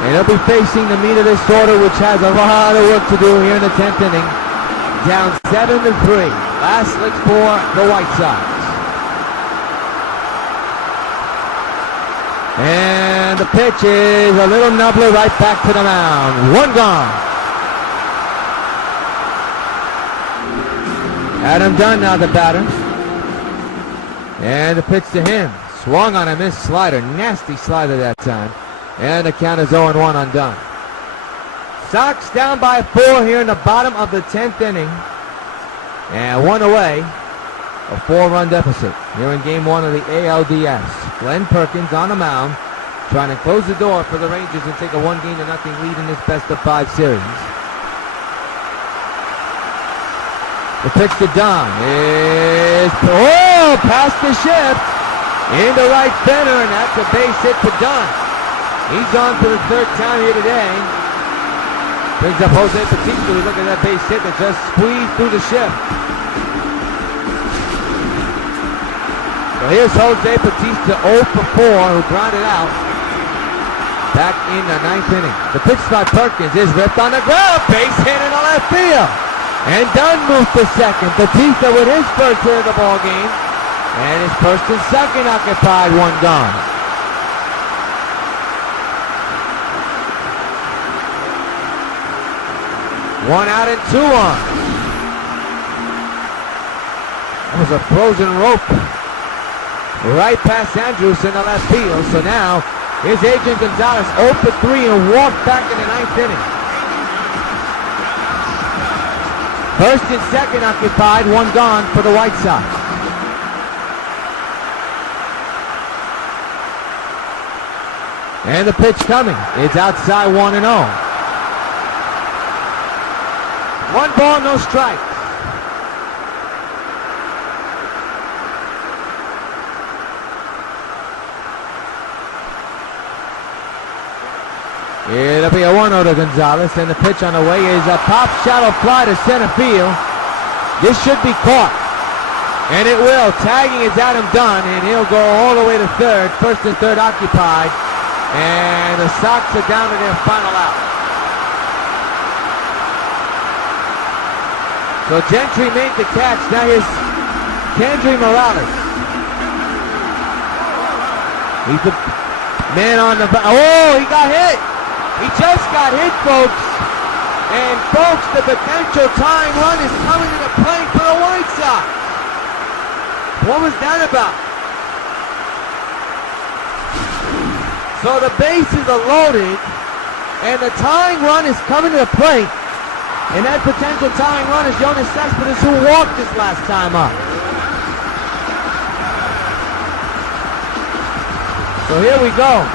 And they'll be facing the meat of this order, which has a lot of work to do here in the 10th inning. Down 7-3. Last licks for the White Sox. And the pitch is a little nubbler right back to the mound. One gone. Adam Dunn now the batter. And the pitch to him. Swung on a missed slider. Nasty slider that time. And the count is 0-1 on Dunn. Sox down by 4 here in the bottom of the 10th inning. And one away. A 4-run deficit here in game 1 of the ALDS. Glenn Perkins on the mound, trying to close the door for the Rangers and take a 1-0 lead in this best-of-5 series. The pitch to Dunn is past the shift into right center, and that's a base hit to Dunn. He's on for the 3rd time here today. Brings up Jose Bautista. Look at that base hit that just squeezed through the shift. So here's Jose Bautista 0 for 4, who grounded out back in the 9th inning. The pitch by Perkins is ripped on the ground. Base hit in the left field. And Dunn moves to second. Bautista with his first hit of the ball game. And his first and second occupied, one gone. One out and 2 on. That was a frozen rope right past Andrews in the left field. So now here's Adrian Gonzalez 0 for 3 and walked back in the 9th inning. First and second occupied, one gone for the White Sox. And the pitch coming. It's outside 1-0. 1 ball, no strikes. It'll be a 1-0 to Gonzalez, and the pitch on the way is a pop shallow fly to center field. This should be caught, and it will. Tagging is Adam Dunn, and he'll go all the way to third. First and third occupied, and the Sox are down to their final out. So Gentry made the catch. Now here's Kendry Morales. He's the man on the... Oh, he got hit! He just got hit, folks. And, folks, the potential tying run is coming to the plate for the White Sox. What was that about? So the bases are loaded, and the tying run is coming to the plate. And that potential tying run is Jonas Cespedes, who walked this last time up. So here we go.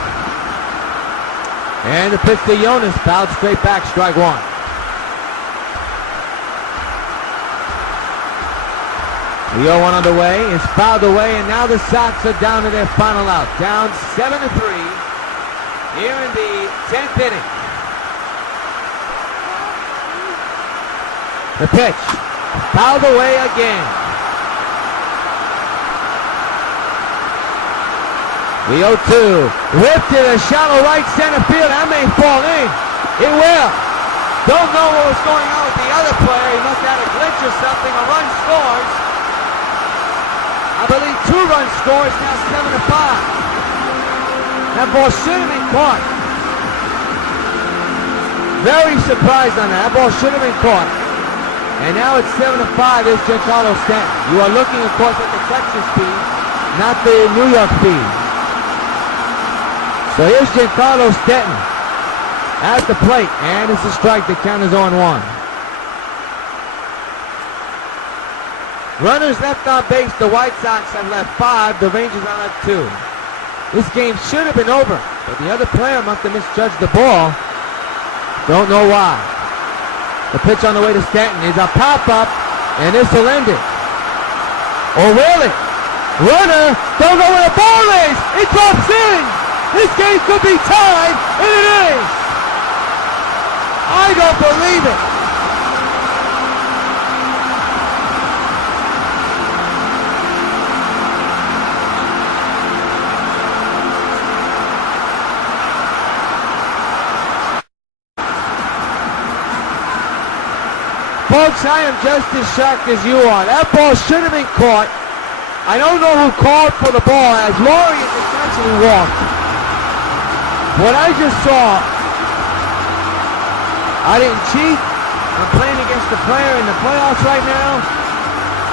And the pitch to Jonas, fouled straight back, strike one. The 0-1 on the way, is fouled away, and now the Sox are down to their final out. Down 7-3 here in the 10th inning. The pitch, fouled away again. The 0-2, whipped to the shallow right center field. That may fall in. It will. Don't know what was going on with the other player. He must have had a glitch or something. A run scores. I believe 2 runs scores, now 7-5. That ball should have been caught. Very surprised on that. That ball should have been caught. And now it's 7-5. It's Giancarlo Stanton. You are looking, of course, at the Texas speed, not the New York speed. So here's Giancarlo Stanton at the plate, and it's a strike. The count is 0-1. Runners left on base. The White Sox have left 5. The Rangers have left 2. This game should have been over, but the other player must have misjudged the ball. Don't know why. The pitch on the way to Stanton is a pop-up, and this will end it. Or will it? Runner, don't know where the ball is. It drops in. This game could be tied, and it is. I don't believe it. Folks, I am just as shocked as you are. That ball should have been caught. I don't know who called for the ball as Laurie essentially walked. What I just saw, I didn't cheat. I'm playing against the player in the playoffs right now.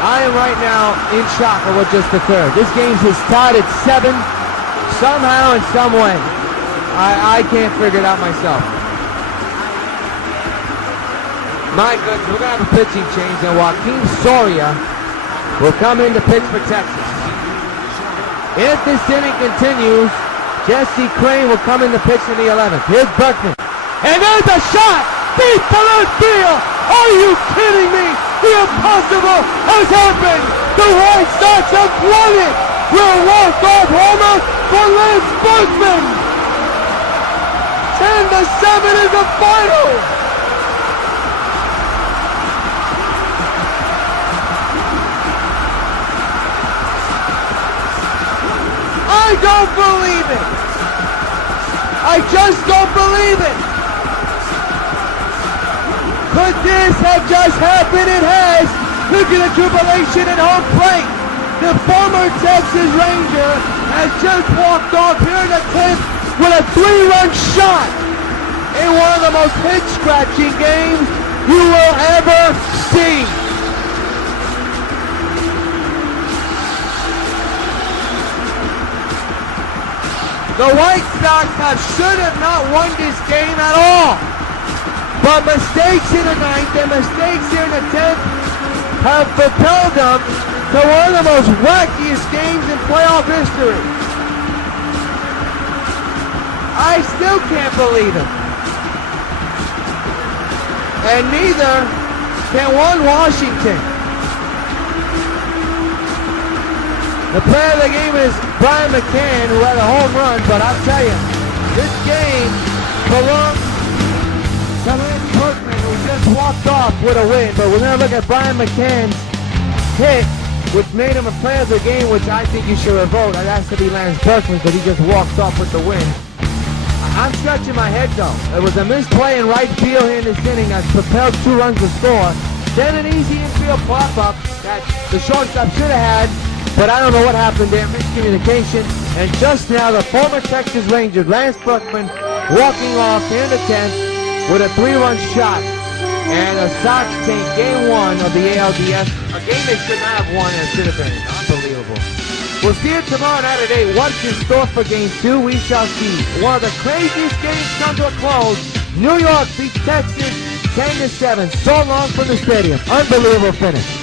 I am right now in shock of what just occurred. This game is tied at 7 somehow in some way. I can't figure it out myself. My goodness, we're going to have a pitching change, and Joaquin Soria will come in to pitch for Texas. If this inning continues, Jesse Crane will come in to pitch in the 11th. Here's Berkman. And there's a shot! Deep to left field! Are you kidding me? The impossible has happened! The White Sox have won it! With a walk-off homer for Lance Berkman! 10-7 is the final! I don't believe it. I just don't believe it. Could this have just happened? It has. Look at the jubilation at home plate. The former Texas Ranger has just walked off here in the 10th with a 3-run shot in one of the most head-scratching games you will ever see. The White Sox should have not won this game at all. But mistakes in the 9th and mistakes here in the 10th have propelled them to one of the most wackiest games in playoff history. I still can't believe it. And neither can one Washington. The player of the game is Brian McCann, who had a home run, but I'll tell you, this game belongs to Lance Berkman, who just walked off with a win. But we're going to look at Brian McCann's hit, which made him a player of the game, which I think you should vote. It has to be Lance Berkman because he just walked off with the win. I'm scratching my head, though. It was a misplay in right field here in this inning that propelled 2 runs to score. Then an easy infield pop-up that the shortstop should have had. But I don't know what happened there, miscommunication. And just now, the former Texas Ranger, Lance Berkman, walking off in the 10th with a 3-run shot. And the Sox take Game 1 of the ALDS, a game they should not have won and should have been. Unbelievable. We'll see you tomorrow night at 8. What's in store for Game 2? We shall see. One of the craziest games come to a close. New York beats Texas 10-7. So long from the stadium. Unbelievable finish.